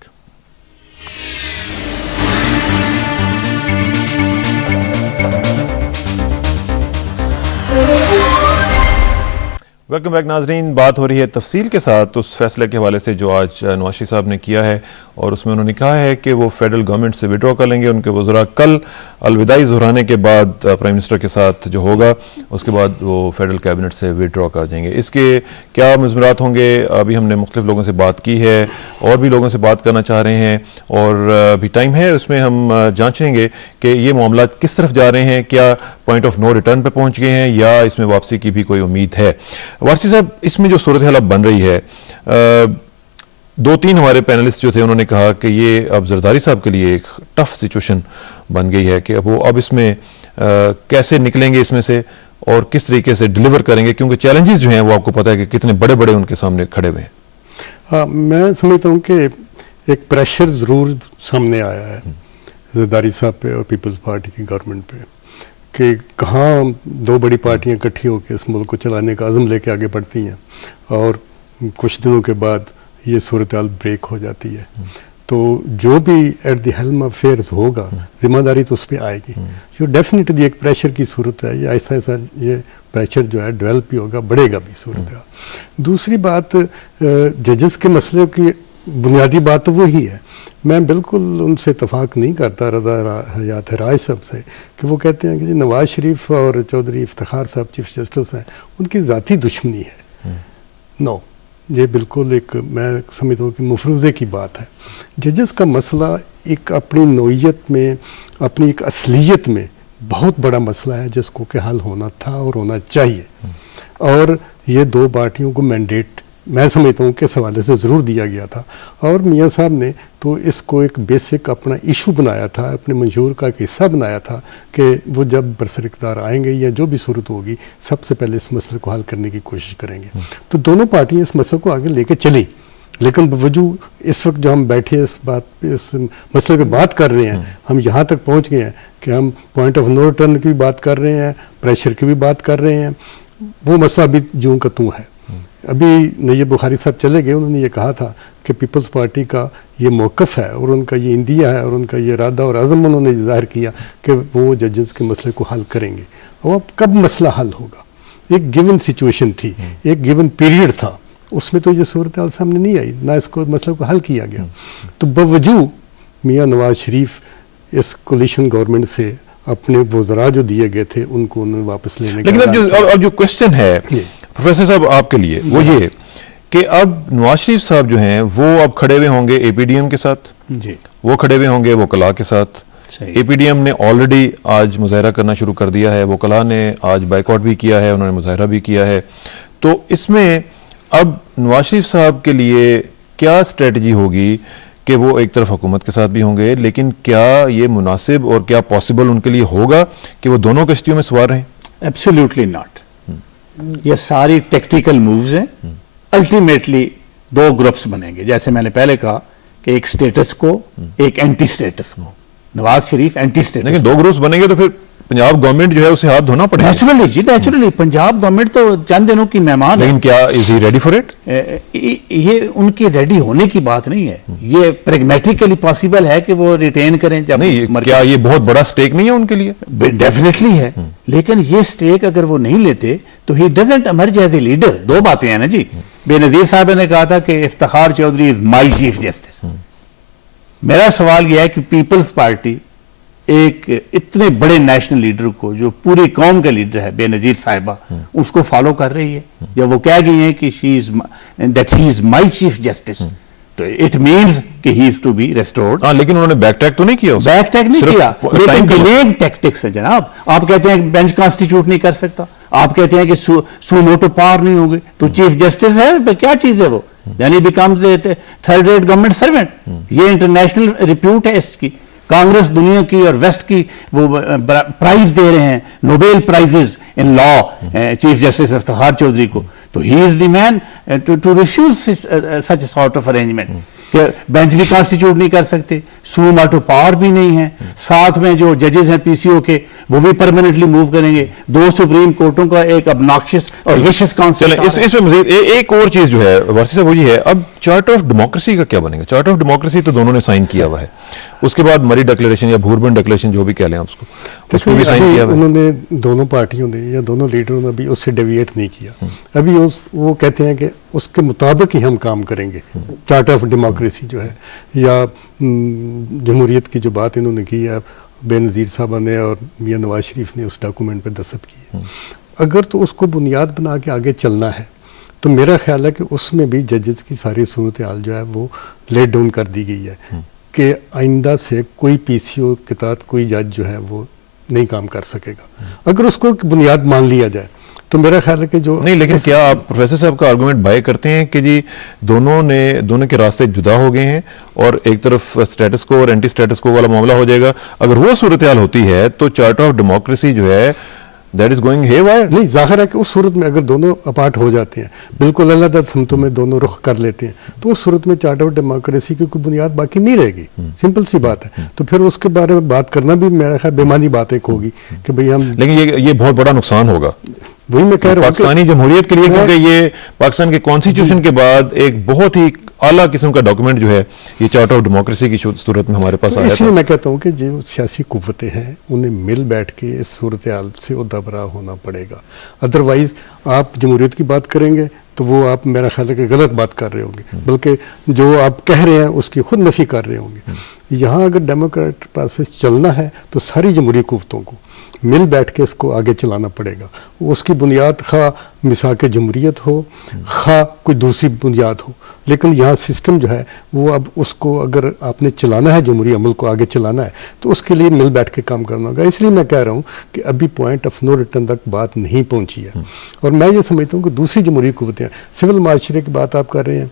Welcome back नाजरीन। बात हो रही है तफसील के साथ उस फैसले के हवाले से जो आज नवाज शरीफ साहब ने किया है, और उसमें उन्होंने कहा है कि वो फेडरल गवर्नमेंट से विड्रॉ कर लेंगे। उनके वज़रा कल अलविदाई ज़ुहराने के बाद प्राइम मिनिस्टर के साथ जो होगा उसके बाद वो फेडरल कैबिनेट से विड्रॉ कर जाएंगे। इसके क्या मुज़मरात होंगे, अभी हमने मुख्तलिफ लोगों से बात की है और भी लोगों से बात करना चाह रहे हैं, और अभी टाइम है, उसमें हम जाँचेंगे कि ये मामला किस तरफ जा रहे हैं, क्या पॉइंट ऑफ नो रिटर्न पर पहुँच गए हैं या इसमें वापसी की भी कोई उम्मीद है। वारसी साहब, इसमें जो सूरत हाल अब बन रही है, 2-3 हमारे पैनलिस्ट जो थे उन्होंने कहा कि ये अब जरदारी साहब के लिए एक टफ सिचुएशन बन गई है कि अब इसमें कैसे निकलेंगे इसमें से और किस तरीके से डिलीवर करेंगे, क्योंकि चैलेंजेस जो हैं वो आपको पता है कि कितने बड़े बड़े उनके सामने खड़े हुए हैं। हाँ, मैं समझता हूँ कि एक प्रेशर ज़रूर सामने आया है जरदारी साहब पे और पीपल्स पार्टी की गवर्नमेंट पे कि कहाँ दो बड़ी पार्टियां इकट्ठी होकर इस मुल्क को चलाने का अज़म लेके आगे बढ़ती हैं और कुछ दिनों के बाद ये सूरत हाल ब्रेक हो जाती है। तो जो भी एट द हेल्म अफेयर्स होगा जिम्मेदारी तो उस पर आएगी। जो डेफिनेटली एक प्रेशर की सूरत है, ये ऐसा ऐसा ये प्रेशर जो है डेवलप भी होगा, बढ़ेगा भी सूरत हाल। दूसरी बात, जजेस के मसले की बुनियादी बात तो वही है, मैं बिल्कुल उनसे इतफाक नहीं करता रज़ा हयात राय साहब से कि वो कहते हैं कि नवाज शरीफ और चौधरी इफ्तिखार साहब चीफ जस्टिस हैं, उनकी ज़ाती दुश्मनी है। नो, ये बिल्कुल एक मैं समझता हूँ कि मुफरूज़े की बात है। जजेस का मसला एक अपनी नोयत में, अपनी एक असलियत में बहुत बड़ा मसला है जिसको कि हल होना था और होना चाहिए। और ये दो पार्टियों को मैंडेट मैं समझता हूँ कि इस हवाले से ज़रूर दिया गया था और मियाँ साहब ने तो इसको एक बेसिक अपना इशू बनाया था, अपने मंशूर का एक हिस्सा बनाया था कि वो जब बरसर-इक़्तिदार आएंगे या जो भी सूरत होगी सबसे पहले इस मसले को हल करने की कोशिश करेंगे। तो दोनों पार्टियाँ इस मसले को आगे लेके चली, लेकिन बावजूद इस वक्त जो हम बैठे इस मसले पे बात कर रहे हैं, हम यहाँ तक पहुँच गए हैं कि हम पॉइंट ऑफ नो रिटर्न की भी बात कर रहे हैं, प्रेशर की भी बात कर रहे हैं। वो मसला अभी जूं का तूं है। अभी नैयब बुखारी साहब चले गए, उन्होंने ये कहा था कि पीपल्स पार्टी का ये मौक़िफ़ है और उनका ये इंदिया है और उनका ये इरादा और अज़म उन्होंने ज़ाहिर किया कि वो जजेस के मसले को हल करेंगे। और अब कब मसला हल होगा? एक गिवन सिचुएशन थी, एक गिवन पीरियड था, उसमें तो ये सूरत हाल सामने नहीं आई, ना इसको मसले को हल किया गया। तो बावजूद मियाँ नवाज शरीफ इस कोलिशन गवर्नमेंट से अपने वज़रा जो दिए गए थे उनको उन्होंने वापस लेने का। लेकिन अब जो क्वेश्चन है प्रोफेसर साहब आपके लिए वो ये कि अब नवाज शरीफ साहब जो हैं वो अब खड़े हुए होंगे एपीडीएम के साथ जी, वो खड़े हुए होंगे वकला के साथ। एपीडीएम ने ऑलरेडी आज मुजाहरा करना शुरू कर दिया है, वकला ने आज बाइकआउट भी किया है, उन्होंने मुजाहरा भी किया है। तो इसमें अब नवाज शरीफ साहब के लिए क्या स्ट्रेटजी होगी कि वो एक तरफ हुकूमत के साथ भी होंगे, लेकिन क्या ये मुनासिब और क्या पॉसिबल उनके लिए होगा कि वो दोनों कश्तियों में सवार रहें? Absolutely not. ये सारी टेक्टिकल मूव्स हैं। अल्टीमेटली दो ग्रुप्स बनेंगे, जैसे मैंने पहले कहा कि एक स्टेटस को, एक एंटी स्टेटस को। नवाज शरीफ एंटी स्टेटस, लेकिन दो ग्रुप्स बनेंगे तो फिर पंजाब गवर्नमेंट जो है उसे हाथ धोना पड़ेगा। नेचुरली जी, नेचुरली पंजाब गवर्नमेंट तो चंद दिनों की मेहमान है। लेकिन क्या is he ready for it? ये उनकी रेडी होने की बात नहीं है, ये प्रैग्मेटिकली पॉसिबल है कि वो रिटेन करें। जब नहीं, क्या ये बहुत बड़ा स्टेक नहीं है उनके लिए? डेफिनेटली है, लेकिन ये स्टेक अगर वो नहीं लेते तो he doesn't emerge as a leader. दो बातें हैं ना जी। बेनजीर साहब ने कहा था कि Iftikhar Chaudhry is my chief justice. मेरा सवाल यह है कि पीपल्स पार्टी एक इतने बड़े नेशनल लीडर को, जो पूरी कौम का लीडर है बेनजीर साहिबा, उसको फॉलो कर रही है। जब वो कह गई है कि she is my chief justice, तो इट मीन्स कि he is to be restored. लेकिन उन्होंने बैकट्रैक तो नहीं किया, बैकट्रैक नहीं किया, लेकिन डिलेइंग टैक्टिक्स है जनाब। आप कहते हैं बेंच कॉन्स्टिट्यूट नहीं कर सकता, आप कहते हैं कि सुमोटो पावर नहीं होगी, तो चीफ जस्टिस है, क्या चीज है वो? यानी becomes third rate government servant. ये इंटरनेशनल रिप्यूट है इसकी। कांग्रेस दुनिया की और वेस्ट की वो प्राइज दे रहे हैं, Nobel prizes in law chief justice Iftikhar Chaudhry को। तो he is the man to refuse such sort of arrangement कि बेंच भी कॉन्स्टिट्यूट नहीं कर सकते, सुमोटो पावर भी नहीं है, साथ में जो जजेस हैं पीसीओ के वो भी परमानेंटली मूव करेंगे। दो सुप्रीम कोर्टों का एक ऑब्नॉक्शियस और विशियस काउंसिल। इसमें मजीद एक और चीज जो है वारसी साहब वो ये है, अब चार्टर ऑफ डेमोक्रेसी का क्या बनेगा? चार्टर ऑफ डेमोक्रेसी तो दोनों ने साइन किया हुआ है, उसके बाद मरी डिक्लेरेशन या भूरबन डिक्लेरेशन जो भी कह लें उसको, उसको भी साइन किया हुआ है। उन्होंने दोनों पार्टियों ने या दोनों लीडरों ने अभी उससे डेविएट नहीं किया। अभी वो कहते हैं कि उसके मुताबिक ही हम काम करेंगे। चार्टर ऑफ डेमोक्रेसी जो है या जमहूरियत की जो बात इन्होंने की है, बेनज़ीर साहब ने और मियां नवाज शरीफ ने उस डॉक्यूमेंट पे दस्तखत किए, अगर तो उसको बुनियाद बना के आगे चलना है तो मेरा ख्याल है कि उसमें भी जजेस की सारी सूरत हाल जो है वो लेट डाउन कर दी गई है कि आइंदा से कोई पीसीओ के तहत कोई जज जो है वो नहीं काम कर सकेगा। अगर उसको बुनियाद मान लिया जाए तो मेरा ख्याल है कि जो नहीं, लेकिन क्या आप प्रोफेसर साहब का आर्गूमेंट बाय करते हैं कि जी दोनों के रास्ते जुदा हो गए हैं और एक तरफ स्टेटस को और एंटी स्टेटस को वाला मामला हो जाएगा? अगर वो सूरत हाल होती है तो चार्टर ऑफ डेमोक्रेसी जो है दैट इज गोइंग हेवायर। नहीं, जाहिर है कि उस सूरत में अगर दोनों अपार्ट हो जाते हैं, बिल्कुल अलग समतों में दोनों रुख कर लेते हैं, तो उस सूरत में चार्टर ऑफ डेमोक्रेसी की कोई बुनियाद बाकी नहीं रहेगी। सिंपल सी बात है। तो फिर उसके बारे में बात करना भी मेरा ख्याल बेमानी बात एक होगी कि भाई हम, लेकिन ये बहुत बड़ा नुकसान होगा, वही मैं कह रहा हूँ पाकिस्तानी जमहूरियत के लिए, क्योंकि ये पाकिस्तान के कॉन्स्टिट्यूशन के बाद एक बहुत ही आला किस्म का डॉक्यूमेंट जो है ये चार्टर ऑफ डेमोक्रेसी की सूरत में हमारे पास आया। इसलिए मैं कहता हूँ कि जो सियासी कुव्वतें हैं उन्हें मिल बैठ के इस सूरत हाल से उदबरा होना पड़ेगा। अदरवाइज आप जमहूरियत की बात करेंगे तो वो आप मेरा ख्याल है कि गलत बात कर रहे होंगे, बल्कि जो आप कह रहे हैं उसकी खुद नफी कर रहे होंगे। यहाँ अगर डेमोक्रेटिक प्रोसेस चलना है तो सारी जमहूरी कुव्वतों को मिल बैठ के इसको आगे चलाना पड़ेगा। उसकी बुनियाद खा मिसाल के जमहूरियत हो, खा कोई दूसरी बुनियाद हो, लेकिन यहाँ सिस्टम जो है वो अब उसको अगर आपने चलाना है, जमहूरी अमल को आगे चलाना है, तो उसके लिए मिल बैठ के काम करना होगा। इसलिए मैं कह रहा हूँ कि अभी पॉइंट ऑफ नो रिटर्न तक बात नहीं पहुँची है। और मैं ये समझता हूँ कि दूसरी जमहूरी कुव्वतें, सिविल माशरे की बात आप कर रहे हैं,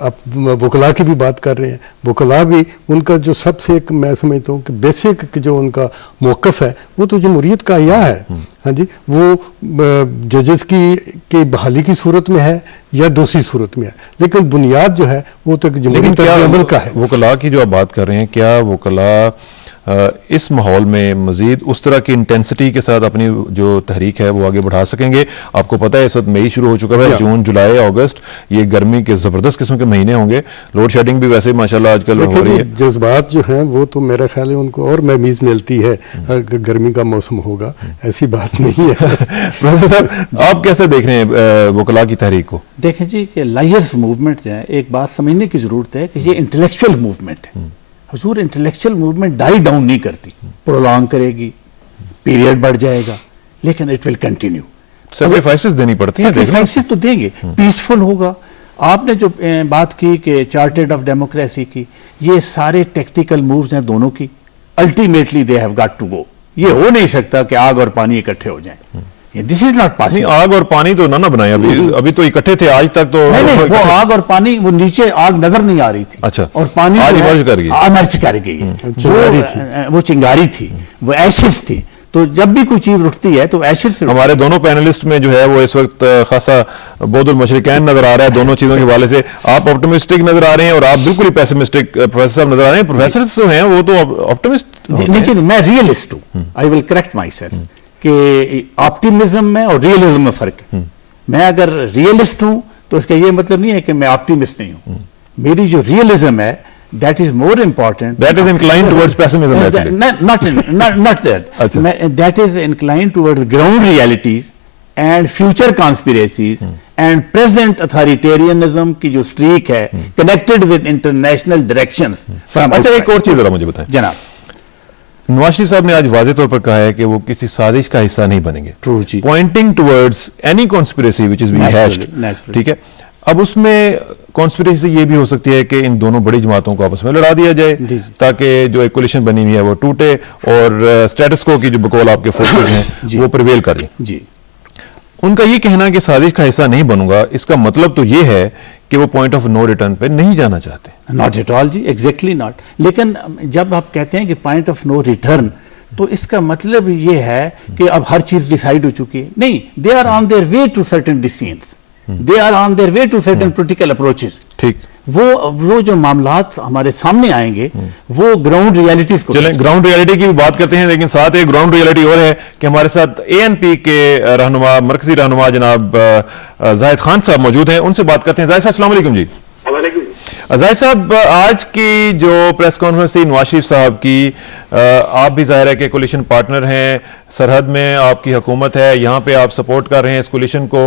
आप वकला की भी बात कर रहे हैं, वकला भी उनका जो सबसे एक मैं समझता हूँ कि बेसिक जो उनका मौक़िफ़ है वो तो जमहूरियत का यहाँ है। हाँ जी, वो जजेस की बहाली की सूरत में है या दूसरी सूरत में है, लेकिन बुनियाद जो है वो तो जमहूरी अमल का है। वकला की जो आप बात कर रहे हैं, क्या वकला इस माहौल में मजीद उस तरह की इंटेंसिटी के साथ अपनी जो तहरीक है वो आगे बढ़ा सकेंगे? आपको पता है इस वक्त मई शुरू हो चुका है, जून, जुलाई, अगस्त ये गर्मी के ज़बरदस्त किस्म के महीने होंगे। लोड शेडिंग भी वैसे माशाल्लाह आजकल हो रही है। जज्बात जो हैं वो तो मेरा ख्याल है उनको और महमीज मिलती है गर्मी का मौसम होगा, ऐसी बात नहीं है। प्रोफेसर साहब, आप कैसे देख रहे हैं वकला की तहरीक को? देखें जी कि लायर्स मूवमेंट है, एक बात समझने की जरूरत है कि ये इंटेलेक्चुअल मूवमेंट है। हुजूर, इंटेलेक्चुअल मूवमेंट डाई डाउन नहीं करती, प्रोलॉन्ग करेगी, पीरियड बढ़ जाएगा, लेकिन इट विल कंटिन्यू। सैक्रिफाइसेस देनी पड़ती है, सैक्रिफाइसेस तो देंगे, पीसफुल होगा। आपने जो बात की कि चार्टर्ड ऑफ डेमोक्रेसी की, ये सारे टेक्टिकल मूव्स हैं दोनों की, ultimately they have got to go. ये हो नहीं सकता कि आग और पानी इकट्ठे हो जाएं। This is not possible. आग और पानी तो ना बनाए, अभी तो इकट्ठे थे आज तक तो नहीं, वो आग और पानी, वो नीचे आग नजर नहीं आ रही थी। अच्छा, और पानी आज इमर्ज कर गई, इमर्ज कर गई, वो चिंगारी थी, वो एशिस थी। तो जब भी कोई चीज उठती है तो एशिड से। हमारे दोनों पैनलिस्ट में जो है वो इस वक्त खासा बौदुल मशरिकैन नजर आ रहा है दोनों चीजों के हवाले से। आप ऑप्टिमिस्टिक नजर आ रहे हैं और आप बिल्कुल ही पेसिमिस्टिक प्रोफेसर साहब नजर आ रहे हैं। प्रोफेसर जो हैं वो तो ऑप्टिमिस्ट नहीं, मैं रियलिस्ट हूं। I will correct my self कि ऑप्टिमिज्म में और रियलिज्म में फर्क है। मैं अगर रियलिस्ट हूं तो इसका यह मतलब नहीं है कि मैं ऑप्टिमिस्ट नहीं हूं। मेरी जो रियलिज्म है that is more important. That is inclined towards pessimism. Not that. That is inclined towards ground realities and future conspiracies and present authoritarianism की जो streak है connected with international directions. अच्छा, एक और चीज जरा मुझे बताएं जनाब। नवाज शरीफ साहब ने आज वाज़े तौर पर कहा है कि वो किसी साजिश का हिस्सा नहीं बनेंगे। True ji. Pointing towards any conspiracy which is being hatched. ठीक है, अब उसमें कॉन्स्पिरेसी ये भी हो सकती है कि इन दोनों बड़ी जमातों को आपस में लड़ा दिया जाए ताकि जो एक कोलिशन बनी हुई है वो टूटे और स्टेटस को की जो बकौल आपके फोर्सेस हैं वो प्रिवेल करें जी। उनका ये कहना कि साजिश का हिस्सा नहीं बनूंगा, इसका मतलब तो ये है कि वो पॉइंट ऑफ नो रिटर्न पे नहीं जाना चाहते। नॉट एट ऑल जी, एग्जैक्टली नॉट। लेकिन जब आप कहते हैं कि पॉइंट ऑफ नो रिटर्न, तो इसका मतलब ये है कि अब हर चीज डिसाइड हो चुकी है। नहीं, they are on their way to certain decisions, they are on their way to certain political approaches. ठीक, वो जो मामलात हमारे सामने आएंगे वो ग्राउंड रियलिटीज को। चलें, ग्राउंड रियलिटी की भी बात करते हैं, लेकिन साथ एक ग्राउंड रियलिटी और है कि हमारे साथ एएनपी के रहनुमा, मरकजी रहनुमा जनाब जाहिद खान साहब मौजूद हैं। उनसे बात करते हैं। जाहिद साहब, अस्सलाम वालेकुम जी। जाहिद साहब, आज की जो प्रेस कॉन्फ्रेंस थी नवाज शरीफ साहब की, आप भी जाहिर है कि कोलिशन पार्टनर हैं, सरहद में आपकी हुकूमत है, यहाँ पे आप सपोर्ट कर रहे हैं इस कोलिशन को।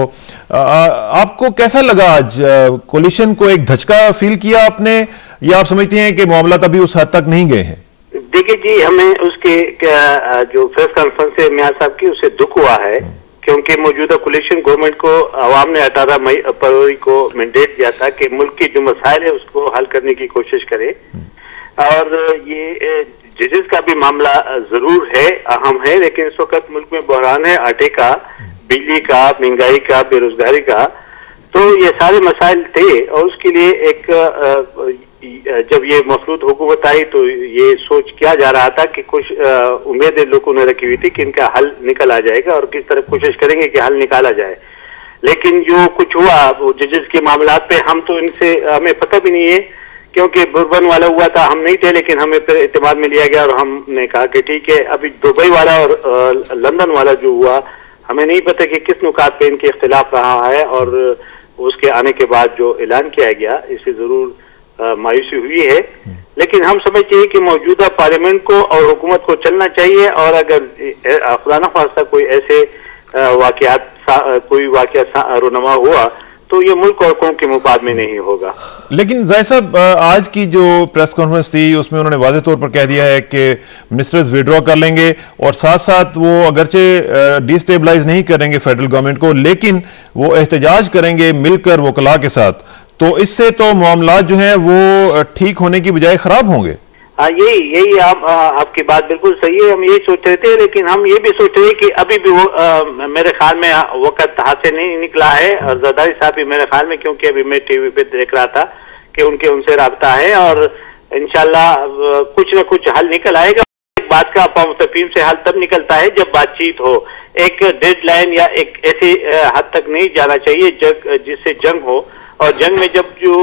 आपको कैसा लगा आज? कोलिशन को एक धचका फील किया आपने, या आप समझते हैं कि मामला अभी उस हद तक नहीं गए हैं? देखिए जी, हमें उसके जो प्रेस कॉन्फ्रेंस है मियां साहब की, उससे दुख हुआ है क्योंकि मौजूदा कोलिशन गवर्नमेंट को अवाम ने 18 फरवरी को मैंडेट दिया था कि मुल्क की जो मसाइल है उसको हल करने की कोशिश करे। और ये जजेस का भी मामला जरूर है, अहम है, लेकिन इस वक्त मुल्क में बहरान है आटे का, बिजली का, महंगाई का, बेरोजगारी का। तो ये सारे मसाइल थे और उसके लिए एक जब ये मफलूत हुकूमत आई तो ये सोच किया जा रहा था कि कुछ उम्मीदें लोगों ने रखी हुई थी कि इनका हल निकल आ जाएगा और किस तरह कोशिश करेंगे कि हल निकाला जाए। लेकिन जो कुछ हुआ वो जजेस के मामला पे हम तो इनसे हमें पता भी नहीं है, क्योंकि बुरबन वाला हुआ था हम नहीं थे, लेकिन हमें फिर एतमाद में लिया गया और हमने कहा कि ठीक है। अभी दुबई वाला और लंदन वाला जो हुआ हमें नहीं पता कि किस नुकात पे इनके इख्तिलाफ रहा है, और उसके आने के बाद जो ऐलान किया गया इससे जरूर मायूसी हुई है। लेकिन हम समझते हैं कि मौजूदा पार्लियामेंट को और हुकूमत को चलना चाहिए, और अगर खुदा न खास्ता कोई ऐसे कोई वाकया रोनमा हुआ तो ये मुल्क और कौम के मुफाद में नहीं होगा। लेकिन जाहिर साहब आज की जो प्रेस कॉन्फ्रेंस थी उसमें उन्होंने वाज़ेह तौर पर कह दिया है कि मिनिस्टर्स विड्रॉ कर लेंगे और साथ साथ वो अगरचे डिस्टेबलाइज नहीं करेंगे फेडरल गवर्नमेंट को, लेकिन वो एहतजाज करेंगे मिलकर वकला के साथ। तो इससे तो मामला जो है वो ठीक होने की बजाय खराब होंगे। हाँ, यही आपकी बात बिल्कुल सही है। हम यही सोच रहे थे, लेकिन हम ये भी सोच रहे हैं कि अभी भी वो मेरे ख्याल में वक्त हाथ से नहीं निकला है, और जरदारी साहब भी मेरे ख्याल में, क्योंकि अभी मैं टीवी पे देख रहा था कि उनसे राब्ता है और इंशाल्लाह कुछ न कुछ हल निकल आएगा। एक बात का मुतफीम से हल तब निकलता है जब बातचीत हो। एक डेडलाइन या एक ऐसी हद तक नहीं जाना चाहिए जिससे जंग हो, और जंग में जब जो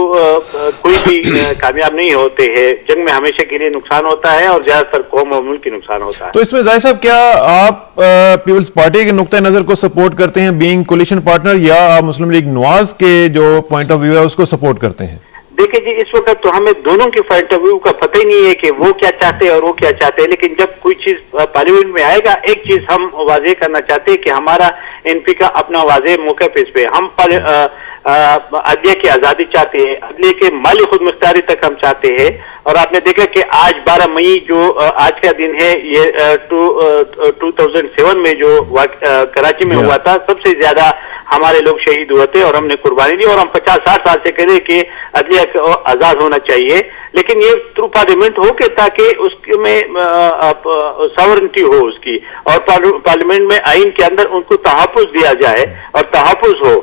कोई भी कामयाब नहीं होते हैं, जंग में हमेशा के लिए नुकसान होता है और ज्यादातर कौम और मुल्क की नुकसान होता है। तो इसमें जाहिर साहब क्या आप पीपल्स पार्टी के नुक्ता नजर को सपोर्ट करते हैं बीइंग कोलिशन पार्टनर, या आप मुस्लिम लीग नवाज के जो पॉइंट ऑफ व्यू है उसको सपोर्ट करते हैं? देखिए जी, इस वक्त तो हमें दोनों के पॉइंट ऑफ व्यू का पता ही नहीं है कि वो क्या चाहते हैं और वो क्या चाहते हैं। लेकिन जब कोई चीज पार्लियामेंट में आएगा, एक चीज हम वाजे करना चाहते हैं कि हमारा एनपी का अपना वाजे मौक़िफ़ इस पे, हम अदलिया की आजादी चाहते हैं, अदलिया के माली खुद मुख्तारी तक हम चाहते हैं। और आपने देखा कि आज 12 मई जो आज का दिन है, ये 2007 में जो कराची में हुआ था, सबसे ज्यादा हमारे लोग शहीद हुए थे और हमने कुर्बानी दी, और हम 50-60 साल से कह रहे कि अदलिया को आजाद होना चाहिए। लेकिन ये थ्रू पार्लियामेंट हो के ताकि उसमें सॉवरेनिटी हो उसकी, और पार्लियामेंट में आइन के अंदर उनको तहफ़्फ़ुज़ दिया जाए और तहफ़्फ़ुज़ हो।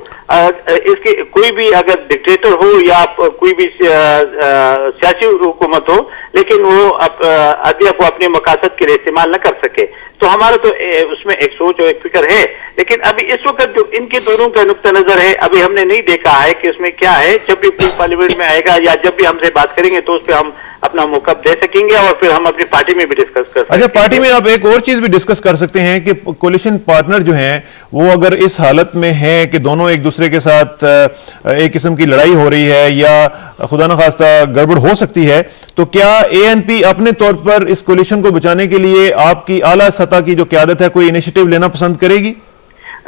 इसके कोई भी अगर डिक्टेटर हो या कोई भी सियासी हुकूमत हो, लेकिन वो अदलिया को अपने मकासद के लिए इस्तेमाल न कर सके, तो हमारा तो उसमें एक सोच और एक फिक्र है। लेकिन अभी इस वक्त जो इनके दोनों का नुक्ता नजर है, अभी हमने नहीं देखा है कि उसमें क्या है। जब भी कोई पार्लियामेंट में आएगा या जब भी हमसे बात करेंगे तो उस पर हम अपना मौक़िफ़ दे सकेंगे, और फिर हम अपनी पार्टी में भी डिस्कस कर सकते हैं। अच्छा, पार्टी में आप एक और चीज भी डिस्कस कर सकते हैं कि कोलिशन पार्टनर जो हैं वो अगर इस हालत में हैं कि दोनों एक दूसरे के साथ एक किस्म की लड़ाई हो रही है या खुदा न खास्ता गड़बड़ हो सकती है, तो क्या एएनपी अपने तौर पर इस कोलिशन को बचाने के लिए आपकी आला सतह की जो क़यादत है कोई इनिशिएटिव लेना पसंद करेगी?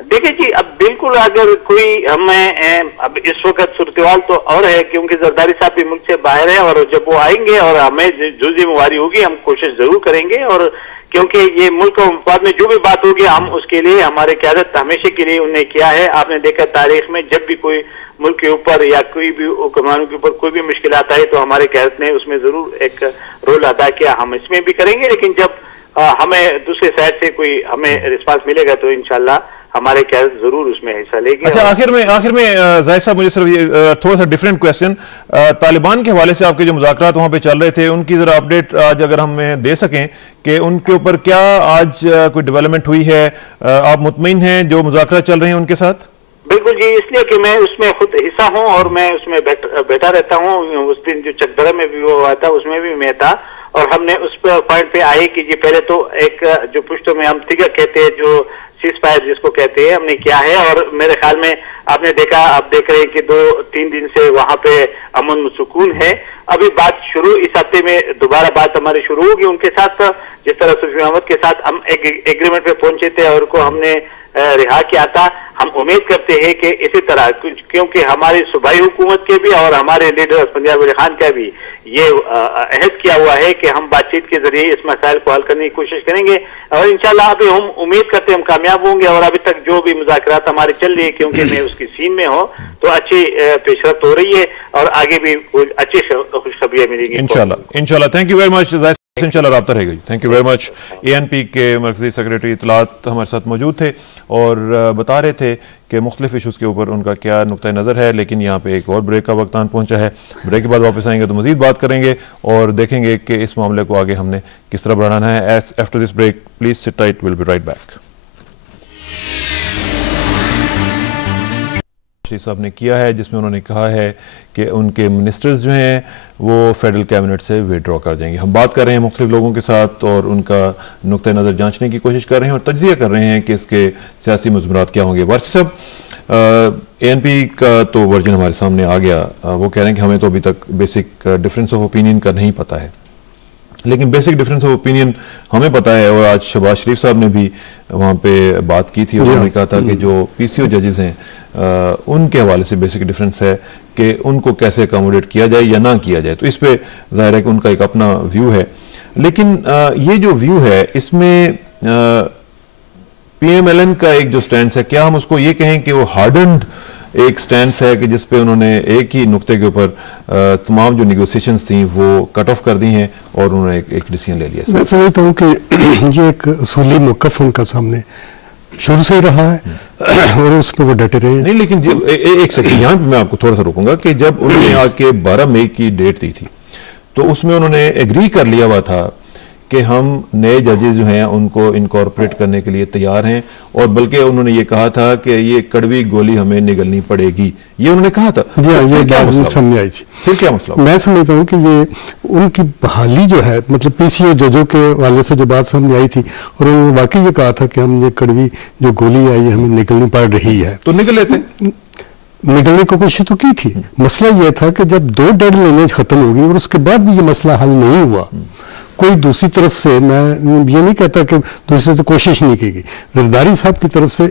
देखिए जी, अब बिल्कुल अगर कोई हमें अब इस वक्त सूरतहाल तो और है, क्योंकि जरदारी साहब भी मुल्क से बाहर है, और जब वो आएंगे और हमें जो जिम्मेवारी होगी हम कोशिश जरूर करेंगे। और क्योंकि ये मुल्क और मुफाद में जो भी बात होगी हम उसके लिए हमारे क़यादत हमेशा के लिए उन्हें किया है। आपने देखा तारीख में जब भी कोई मुल्क के ऊपर या कोई भी हुक्मरानों के ऊपर कोई भी मुश्किल आता है तो हमारे क़यादत ने उसमें जरूर एक रोल अदा किया, हम इसमें भी करेंगे। लेकिन जब हमें दूसरे साइड से कोई हमें रिस्पांस मिलेगा तो इंशाल्लाह हमारे क़यादत जरूर उसमें हिस्सा लेगी। अच्छा, आखिर में जाहिद साहब, मुझे सिर्फ ये थोड़ा सा डिफरेंट क्वेश्चन, तालिबान के हवाले से आपके जो मुज़ाकरात वहाँ पे चल रहे थे उनकी जरा अपडेट आज अगर हमें दे सकें कि उनके ऊपर क्या आज कोई डेवलपमेंट हुई है, आप मुतमईन हैं जो मुज़ाकरात चल रहे हैं उनके साथ? बिल्कुल जी, इसलिए कि मैं उसमें खुद हिस्सा हूँ और मैं उसमें बैठा रहता हूँ। उस दिन जो चकदरा में भी वो हुआ था उसमें भी मैं था, और हमने उस पॉइंट पे आए कि जी पहले तो एक जो पुश्तों में हम तिगर कहते हैं, जो सीज फायर जिसको कहते हैं, हमने किया है। और मेरे ख्याल में आपने देखा, आप देख रहे हैं कि 2-3 दिन से वहां पे अमन सुकून है। अभी बात शुरू इस हफ्ते में दोबारा बात हमारी शुरू होगी उनके साथ, जिस तरह सूफी अहमद के साथ हम एक एग्रीमेंट पे पहुंचे थे और उनको हमने रिहा किया था। हम उम्मीद करते हैं कि इसी तरह, क्योंकि हमारी सूबाई हुकूमत के भी और हमारे लीडर पंजाब अली खान का भी ये अहद किया हुआ है कि हम बातचीत के जरिए इस मसाइल को हल करने की कोशिश करेंगे, और इंशाल्लाह अभी हम उम्मीद करते हैं हम कामयाब होंगे। और अभी तक जो भी मुज़ाकरात हमारे चल रही है, क्योंकि मैं उसकी सीन में हूँ, तो अच्छी पेशरफ्त हो रही है और आगे भी अच्छी खुशखबरियां मिलेंगी इंशाल्लाह। Thank you very much. इंशाल्लाह राब्ता रहेगा। Thank you very much. ANP के मरकज़ी सेक्रेटरी इत्तलात हमारे साथ मौजूद थे और बता रहे थे कि मुख्तलिफ इशूज़ के ऊपर उनका क्या नुक्ता नज़र है। लेकिन यहाँ पे एक और ब्रेक का वक्त आन पहुँचा है। ब्रेक के बाद वापस आएंगे तो मज़ीद बात करेंगे और देखेंगे कि इस मामले को आगे हमने किस तरह बढ़ाना है। After this break please sit tight, will be right back. साहब ने किया है जिसमें उन्होंने कहा है कि उनके मिनिस्टर्स जो हैं वो फेडरल कैबिनेट से विड्रॉ कर जाएंगे। हम बात कर रहे हैं मुख्तलिफ लोगों के साथ और उनका नुक्ता नज़र जांचने की कोशिश कर रहे हैं और तज्ज़िया कर रहे हैं कि इसके सियासी मज़मूरात क्या होंगे। वारसी साहब, ANP का तो वर्जन हमारे सामने आ गया। वो कह रहे हैं कि हमें तो अभी तक बेसिक डिफरेंस ऑफ ओपिनियन का नहीं पता है, लेकिन बेसिक डिफरेंस ऑफ ओपिनियन हमें पता है। और आज शहबाज शरीफ साहब ने भी वहाँ पे बात की थी और उन्होंने कहा था कि जो PCO जजेस हैं उनके हवाले से बेसिक डिफरेंस है कि उनको कैसे अकोमोडेट किया जाए या ना किया जाए। तो इस पे जाहिर है कि उनका एक अपना व्यू है, लेकिन ये जो व्यू है इसमें PMLN का एक जो स्टैंड है, क्या हम उसको ये कहें कि वो हार्डन्ड एक स्टैंड है कि जिसपे उन्होंने एक ही नुक्ते के ऊपर तमाम जो नेगोशिएशंस थी वो कट ऑफ कर दी हैं और उन्होंने एक डिसीजन ले लिया? मैं समझता हूँ कि ये एक असूली मौक़िफ़ उनका सामने शुरू से ही रहा है और उस पर वो डटे रहे। नहीं, लेकिन एक सेकंड यहाँ मैं आपको थोड़ा सा रोकूंगा कि जब उन्होंने आके 12 मई की डेट दी थी तो उसमें उन्होंने एग्री कर लिया हुआ था कि हम नए जजेस जो हैं उनको इनकॉर्पोरेट करने के लिए तैयार हैं और बल्कि उन्होंने ये कहा था कि ये कड़वी गोली हमें निगलनी पड़ेगी, ये उन्होंने कहा था। जी हाँ, ये बात समझ आई थी। फिर क्या मसला? मैं समझता हूँ कि ये उनकी बहाली जो है, मतलब PCO जजों के वाले से जो बात सामने आई थी और उन्होंने वाकई ये कहा था कि हम ये कड़वी जो गोली आई हमें निकलनी पड़ रही है, तो निकल लेते। निकलने की कोशिश तो की थी। मसला ये था कि जब 2 डेड लाइनें खत्म होगी और उसके बाद भी ये मसला हल नहीं हुआ, कोई दूसरी तरफ से, मैं ये नहीं कहता कि दूसरी से कोशिश नहीं की गई। जरदारी साहब की तरफ से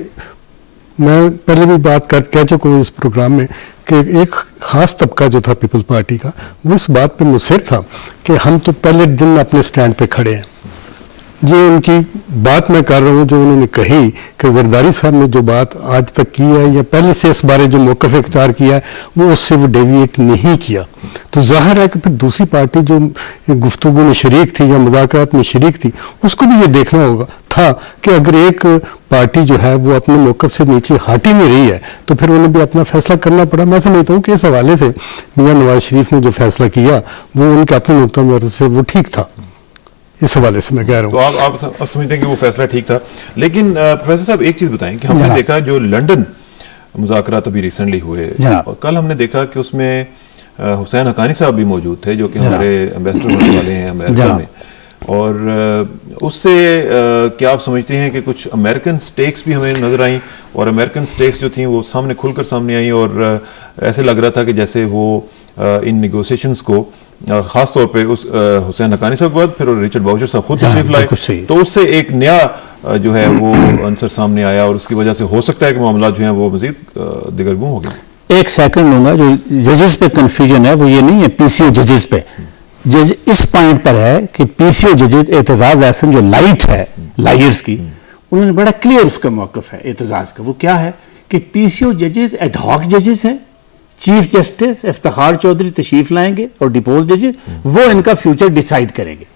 मैं पहले भी बात कह चुका हूँ इस प्रोग्राम में कि एक ख़ास तबका जो था पीपल्स पार्टी का, वो इस बात पे मुसर था कि हम तो पहले दिन अपने स्टैंड पे खड़े हैं। ये उनकी बात मैं कर रहा हूँ जो उन्होंने कही कि जरदारी साहब ने जो बात आज तक की है या पहले से इस बारे जो मौक़िफ़ इख्तियार किया है वो उससे वो डेविएट नहीं किया। तो जाहिर है कि फिर दूसरी पार्टी जो गुफ्तगू में शरीक थी या मुज़ाकरात में शरीक थी उसको भी ये देखना होगा था कि अगर एक पार्टी जो है वो अपने मौक़िफ़ से नीचे हटी नहीं रही है तो फिर उन्हें भी अपना फैसला करना पड़ा। मैं समझता हूँ कि इस हवाले से मियाँ नवाज शरीफ ने जो फैसला किया वो उनके अपने नुक्ता नज़र से वो ठीक था। इस हवाले से मैं कह रहा हूँ। तो आप समझते हैं कि वो फैसला ठीक था। लेकिन प्रोफेसर साहब एक चीज़ बताएं कि हमने देखा जो लंदन मुज़ाकरात अभी रिसेंटली हुए और कल हमने देखा कि उसमें हुसैन हक्कानी साहब भी मौजूद थे जो कि हमारे एम्बेसडर होने वाले हैं अमेरिका में, और उससे क्या आप समझते हैं कि कुछ अमेरिकन स्टेक्स भी हमें नजर आई और अमेरिकन स्टेक्स जो थी वो सामने खुलकर सामने आई और ऐसे लग रहा था कि जैसे वो इन नेगोशिएशंस को खास तौर पे उस हुसैन हक्कानी साहब के बाद फिर रिचर्ड बाउचर साहब खुद तशरीफ लाए तो उससे एक नया जो है वो आंसर सामने आया और उसकी वजह से हो सकता है कि मामला जो है वो मजीद दिगरगूं हो गए। एक सेकंड लूंगा, जो जजेस पे कंफ्यूजन है वो ये नहीं है PCO जजेस पे, जज इस पॉइंट पर है कि PCO जजेस एतजाज एहसन जो लाइट है लायर्स की, उन्होंने बड़ा क्लियर उसका मौक़िफ़ है एतजाज का। वो क्या है कि PCO जजेस एडहॉक जजेस हैं, चीफ जस्टिस इफ्तिखार चौधरी तशरीफ लाएंगे और डिपोज जजेस वो इनका फ्यूचर डिसाइड करेंगे।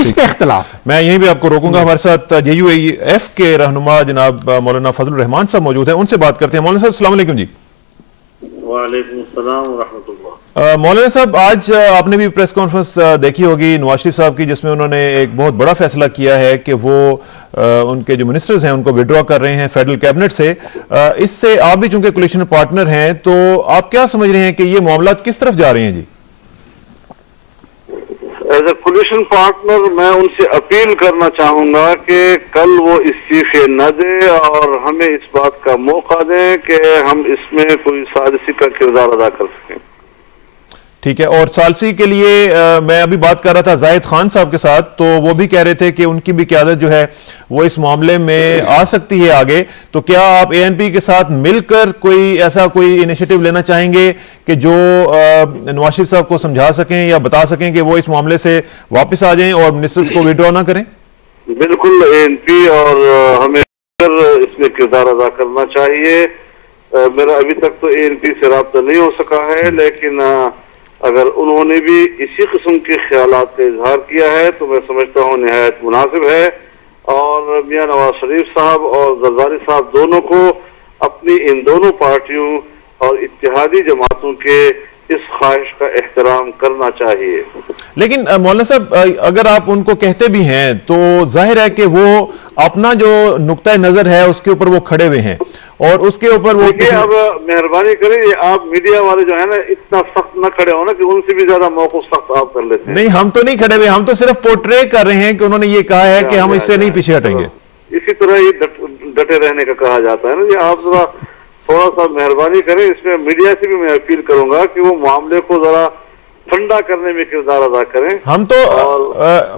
इस पे इख्तिलाफ है। मैं यहीं भी आपको रोकूंगा। हमारे साथ JUAF के रहनुमा जनाब मौलाना फजलुर रहमान साहब मौजूद हैं, उनसे बात करते हैं। मौलाना साहब अस्सलाम वालेकुम जी। वालेकुम सलाम व रहमतुल्लाह। मौलाना साहब आज आपने भी प्रेस कॉन्फ्रेंस देखी होगी नवाज शरीफ साहब की जिसमें उन्होंने एक बहुत बड़ा फैसला किया है कि वो उनके जो मिनिस्टर्स हैं उनको विड्रॉ कर रहे हैं फेडरल कैबिनेट से। इससे आप भी चूंकि कोलिशन पार्टनर हैं तो आप क्या समझ रहे हैं कि ये मामला किस तरफ जा रहे हैं? जी एज ए कोलिशन पार्टनर मैं उनसे अपील करना चाहूंगा कि कल वो इस्तीफे न दे और हमें इस बात का मौका दें कि हम इसमें कोई साजिशी का किरदार अदा कर सकें। ठीक है। और सालसी के लिए मैं अभी बात कर रहा था जाहिद खान साहब के साथ, तो वो भी कह रहे थे कि उनकी भी क़यादत जो है वो इस मामले में आ सकती है आगे। तो क्या आप ANP के साथ मिलकर कोई इनिशिएटिव लेना चाहेंगे कि जो नवाज शरीफ साहब को समझा सकें या बता सकें कि वो इस मामले से वापस आ जाएं और मिनिस्टर्स को विड्रॉ ना करें? बिल्कुल ANP और हमें इसमें किरदार अदा करना चाहिए। मेरा अभी तक तो ANP से राब्ता नहीं हो सका है, लेकिन अगर उन्होंने भी इसी किस्म के ख्यालात का इजहार किया है तो मैं समझता हूँ निहायत मुनासिब है, और मियां नवाज शरीफ साहब और जरदारी साहब दोनों को अपनी इन दोनों पार्टियों और इत्तेहादी जमातों के इस ख्वाहिश का एहतराम करना चाहिए। लेकिन मौलाना साहब, अगर आप उनको कहते भी हैं तो जाहिर है कि वो अपना जो नुक्ता नजर है उसके ऊपर वो खड़े हुए हैं और उसके ऊपर वो अब मेहरबानी करें, ये आप मीडिया वाले जो है ना इतना सख्त ना खड़े हो ना कि उनसे भी ज्यादा मौक़िफ़ सख्त आप कर लेते हैं। नहीं, हम तो नहीं खड़े हुए, हम तो सिर्फ पोर्ट्रे कर रहे हैं कि उन्होंने ये कहा है कि हम इससे नहीं पीछे हटेंगे। इसी तरह ही डटे रहने का कहा जाता है ना जी। आप जरा थोड़ा सा मेहरबानी करें, इसमें मीडिया से भी मैं अपील करूंगा कि वो मामले को जरा ठंडा करने में किरदार अदा करें। हम तो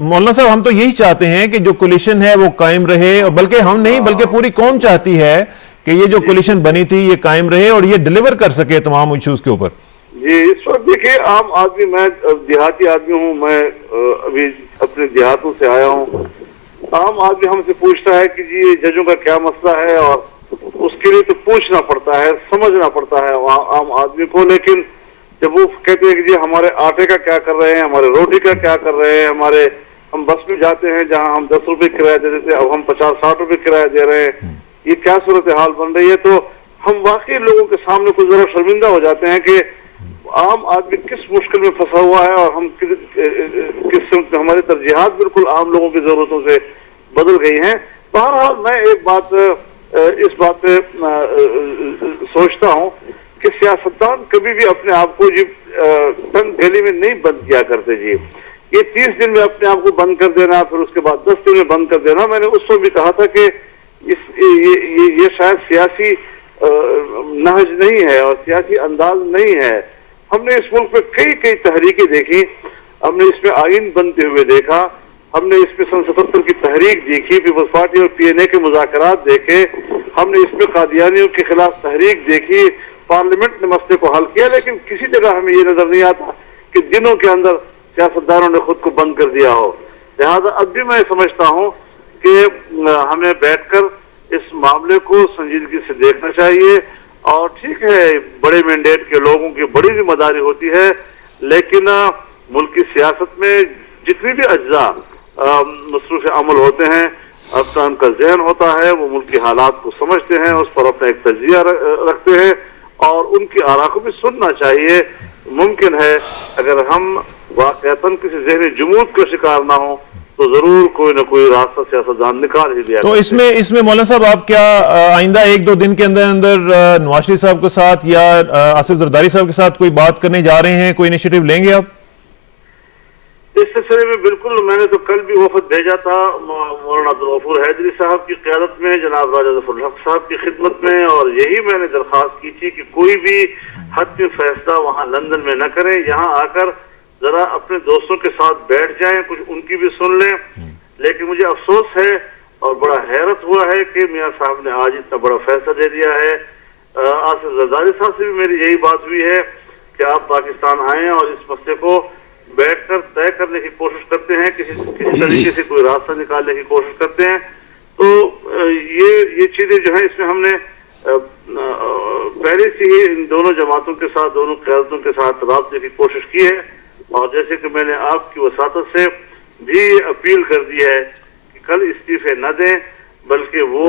मौलाना साहब, हम तो यही चाहते हैं कि जो कोलिशन है वो कायम रहे, और बल्कि हम नहीं बल्कि पूरी कौम चाहती है कि ये जो कोलिशन बनी थी ये कायम रहे और ये डिलीवर कर सके तमाम इश्यूज के ऊपर। जी, इस वक्त देखिए आम आदमी, मैं देहाती आदमी हूँ, मैं अभी अपने देहातों से आया हूँ। आम आदमी हमसे पूछता है कि जी जजों का क्या मसला है, और उसके लिए तो पूछना पड़ता है, समझना पड़ता है आम आदमी को। लेकिन जब वो कहते हैं कि जी हमारे आटे का क्या कर रहे हैं, हमारे रोटी का क्या कर रहे हैं, हम बस में जाते हैं जहां हम 10 रुपए किराया देते थे अब हम 50-60 रुपए किराया दे रहे हैं, ये क्या सूरत हाल बन रही है। तो हम वाकई लोगों के सामने कुछ जरा शर्मिंदा हो जाते हैं कि आम आदमी किस मुश्किल में फंसा हुआ है, और हम किस हमारी तरजीहात बिल्कुल आम लोगों की जरूरतों से बदल गई हैं। बहरहाल मैं एक बात इस बात पे सोचता हूँ कि सियासतदान कभी भी अपने आप को जी तंग गली में नहीं बंद किया करते जी। ये 30 दिन में अपने आप को बंद कर देना, फिर उसके बाद 10 दिन में बंद कर देना, मैंने उस वक्त भी कहा था कि ये शायद सियासी नहज नहीं है और सियासी अंदाज नहीं है। हमने इस मुल्क में कई तहरीकें देखी, हमने इसमें आइन बनते हुए देखा, हमने इसमें सन 77 की तहरीक देखी, पीपल्स पार्टी और PNA के मुज़ाकरात देखे, हमने इसमें कादियानियों के खिलाफ तहरीक देखी, पार्लियामेंट ने मसले को हल किया, लेकिन किसी जगह हमें ये नजर नहीं आता कि दिनों के अंदर सियासतदानों ने खुद को बंद कर दिया हो। लिहाजा अब भी मैं समझता हूँ कि हमें बैठकर इस मामले को संजीदगी से देखना चाहिए। और ठीक है, बड़े मैंडेट के लोगों की बड़ी जिम्मेदारी होती है, लेकिन मुल्क की सियासत में जितनी भी अज्जा मसरूफ अमल होते हैं, अपना उनका जहन होता है, वो मुल्क की हालात को समझते हैं, उस पर अपना एक तजिया रखते हैं और उनकी आरा को भी सुनना चाहिए। मुमकिन है अगर हम वाक़अतन किसी ज़हनी जुमूद का शिकार ना हो तो जरूर कोई ना कोई रास्ता सियासतदान निकाल ही दिया। तो इसमें मौलाना साहब, आप क्या आइंदा 1-2 दिन के अंदर नवाज शरीफ साहब के साथ या आसिफ जरदारी साहब के साथ कोई बात करने जा रहे हैं, कोई इनिशिएटिव लेंगे आप इस सिलसिले में? बिल्कुल, मैंने तो कल भी वफद भेजा था मौलाना अब्दुल गफूर हैदरी साहब की क़यादत में, जनाब राजा ज़फ़रुल हक साहब की खिदमत में, और यही मैंने दरख्वास्त की थी कि कोई भी हत्मी फैसला वहाँ लंदन में न करें, यहाँ आकर जरा अपने दोस्तों के साथ बैठ जाएं, कुछ उनकी भी सुन लें। लेकिन मुझे अफसोस है और बड़ा हैरत हुआ है कि मियाँ साहब ने आज इतना बड़ा फैसला दे दिया है। आसिफ जरदारी साहब से भी मेरी यही बात हुई है कि आप पाकिस्तान आए और इस मसले को बैठकर तय करने की कोशिश करते हैं, किसी तरीके से कोई रास्ता निकालने की कोशिश करते हैं। तो ये चीजें जो है, इसमें हमने पहले से ही इन दोनों जमातों के साथ, दोनों क़यादतों के साथ राब्ते की कोशिश की है, और जैसे कि मैंने आपकी वसातत से भी अपील कर दी है कि कल इस्तीफे न दें, बल्कि वो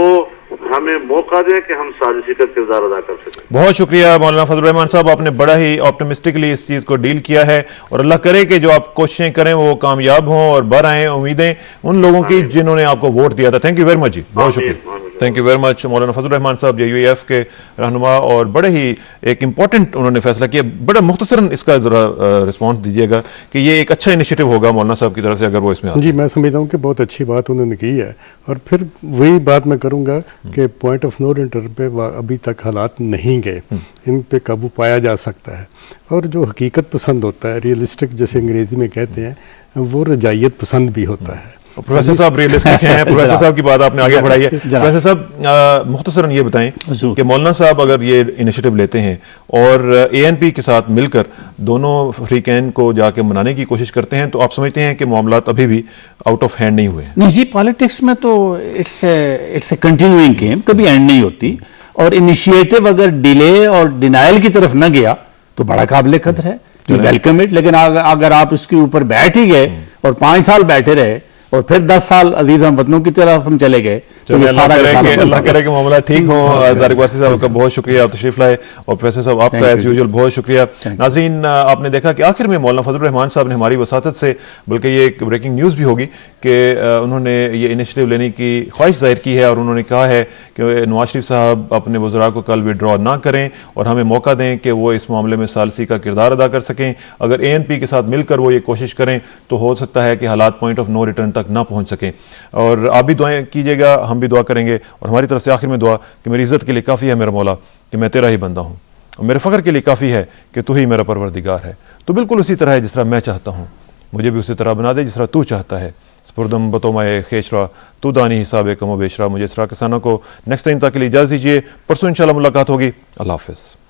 हमें मौका दें कि हम साजिशी का किरदार अदा कर सकें। बहुत शुक्रिया मौलाना फजल रहमान साहब, आपने बड़ा ही ऑप्टिमिस्टिकली इस चीज़ को डील किया है, और अल्लाह करे कि जो आप कोशिशें करें वो कामयाब हों और बढ़ आएँ उम्मीदें उन लोगों की जिन्होंने आपको वोट दिया था। थैंक यू वेरी मच जी, बहुत शुक्रिया, थैंक यू वेरी मच। मौलाना फजल रहमान साहब UAF के रहनुमा, और बड़े ही एक इंपॉर्टेंट उन्होंने फैसला किया। बड़ा मुख्तसरन इसका जरा रिस्पॉन्स दीजिएगा कि ये एक अच्छा इनिशिएटिव होगा मौलाना साहब की तरफ से अगर वो इसमें। जी, मैं समझता हूँ कि बहुत अच्छी बात उन्होंने की है, और फिर वही बात मैं करूँगा कि पॉइंट ऑफ नो रिटर्न पे अभी तक हालात नहीं गए, इन पे काबू पाया जा सकता है। और जो हकीकत पसंद होता है, रियलिस्टिक जैसे अंग्रेजी में कहते हैं, वो रजायत पसंद भी होता है। प्रोफेसर साहब रियलिस्टिक हैं, प्रोफेसर साहब की बात आपने आगे बढ़ाई है। प्रोफेसर साहब मुख्तसरन ये बताएं कि मौलाना साहब अगर ये इनिशिएटिव लेते हैं और ANP के साथ मिलकर दोनों फ्रीकैन को जाके मनाने की कोशिश करते हैं, तो आप समझते हैं कि मामलात अभी भी आउट ऑफ हैंड नहीं हुए? नहीं जी, पॉलिटिक्स में तो इट्स ए कंटिन्यूइंग गेम, कभी एंड नहीं होती, और इनिशिएटिव अगर डिले और डिनायल की तरफ न गया तो बड़ा काबिल कदर है। Welcome it. लेकिन अगर आप इसके ऊपर बैठ ही गए और 5 साल बैठे रहे और फिर 10 साल अजीज हम वतनों की तरफ हम चले गए, तो अल्लाह करे कि मामला ठीक हो। तारिक वासी साहब का बहुत शुक्रिया, आप तशरीफ लाए, और प्रोफेसर साहब आपका एज यूजुअल बहुत शुक्रिया। नाजरीन, आपने देखा कि आखिर में मौलाना फजलुर रहमान साहब ने हमारी वसातत से, बल्कि ये एक ब्रेकिंग न्यूज़ भी होगी कि उन्होंने ये इनिशिएटिव लेने की ख्वाहिश जाहिर की है, और उन्होंने कहा है कि नवाज शरीफ साहब अपने वज़रा को कल विड्रॉ ना करें और हमें मौका दें कि वो इस मामले में सालसी का किरदार अदा कर सकें। अगर ANP के साथ मिलकर वो ये कोशिश करें तो हो सकता है कि हालात पॉइंट ऑफ नो रिटर्न तक ना पहुँच सकें। और आप भी दुआएं कीजिएगा, हम भी दुआ करेंगे, और हमारी तरफ से आखिर में दुआ कि मेरी इज़्ज़त के लिए काफ़ी है मेरा मौला कि मैं तेरा ही बंदा हूँ, और मेरे फ़ख्र के लिए काफ़ी है कि तू ही मेरा परवरदिगार है। तो बिल्कुल उसी तरह है जिस तरह मैं चाहता हूँ, मुझे भी उसी तरह बना दे जिस तरह तू चाहता है। स्पुरदम बतोमाए खेशरा तू दानी हिसाब कमो बेशरा। मुझे इसरा किसानों को नेक्स्ट टाइम तक के लिए इजाज़त दीजिए। परसों इंशाल्लाह मुलाकात होगी। अल्लाह हाफ़िज़।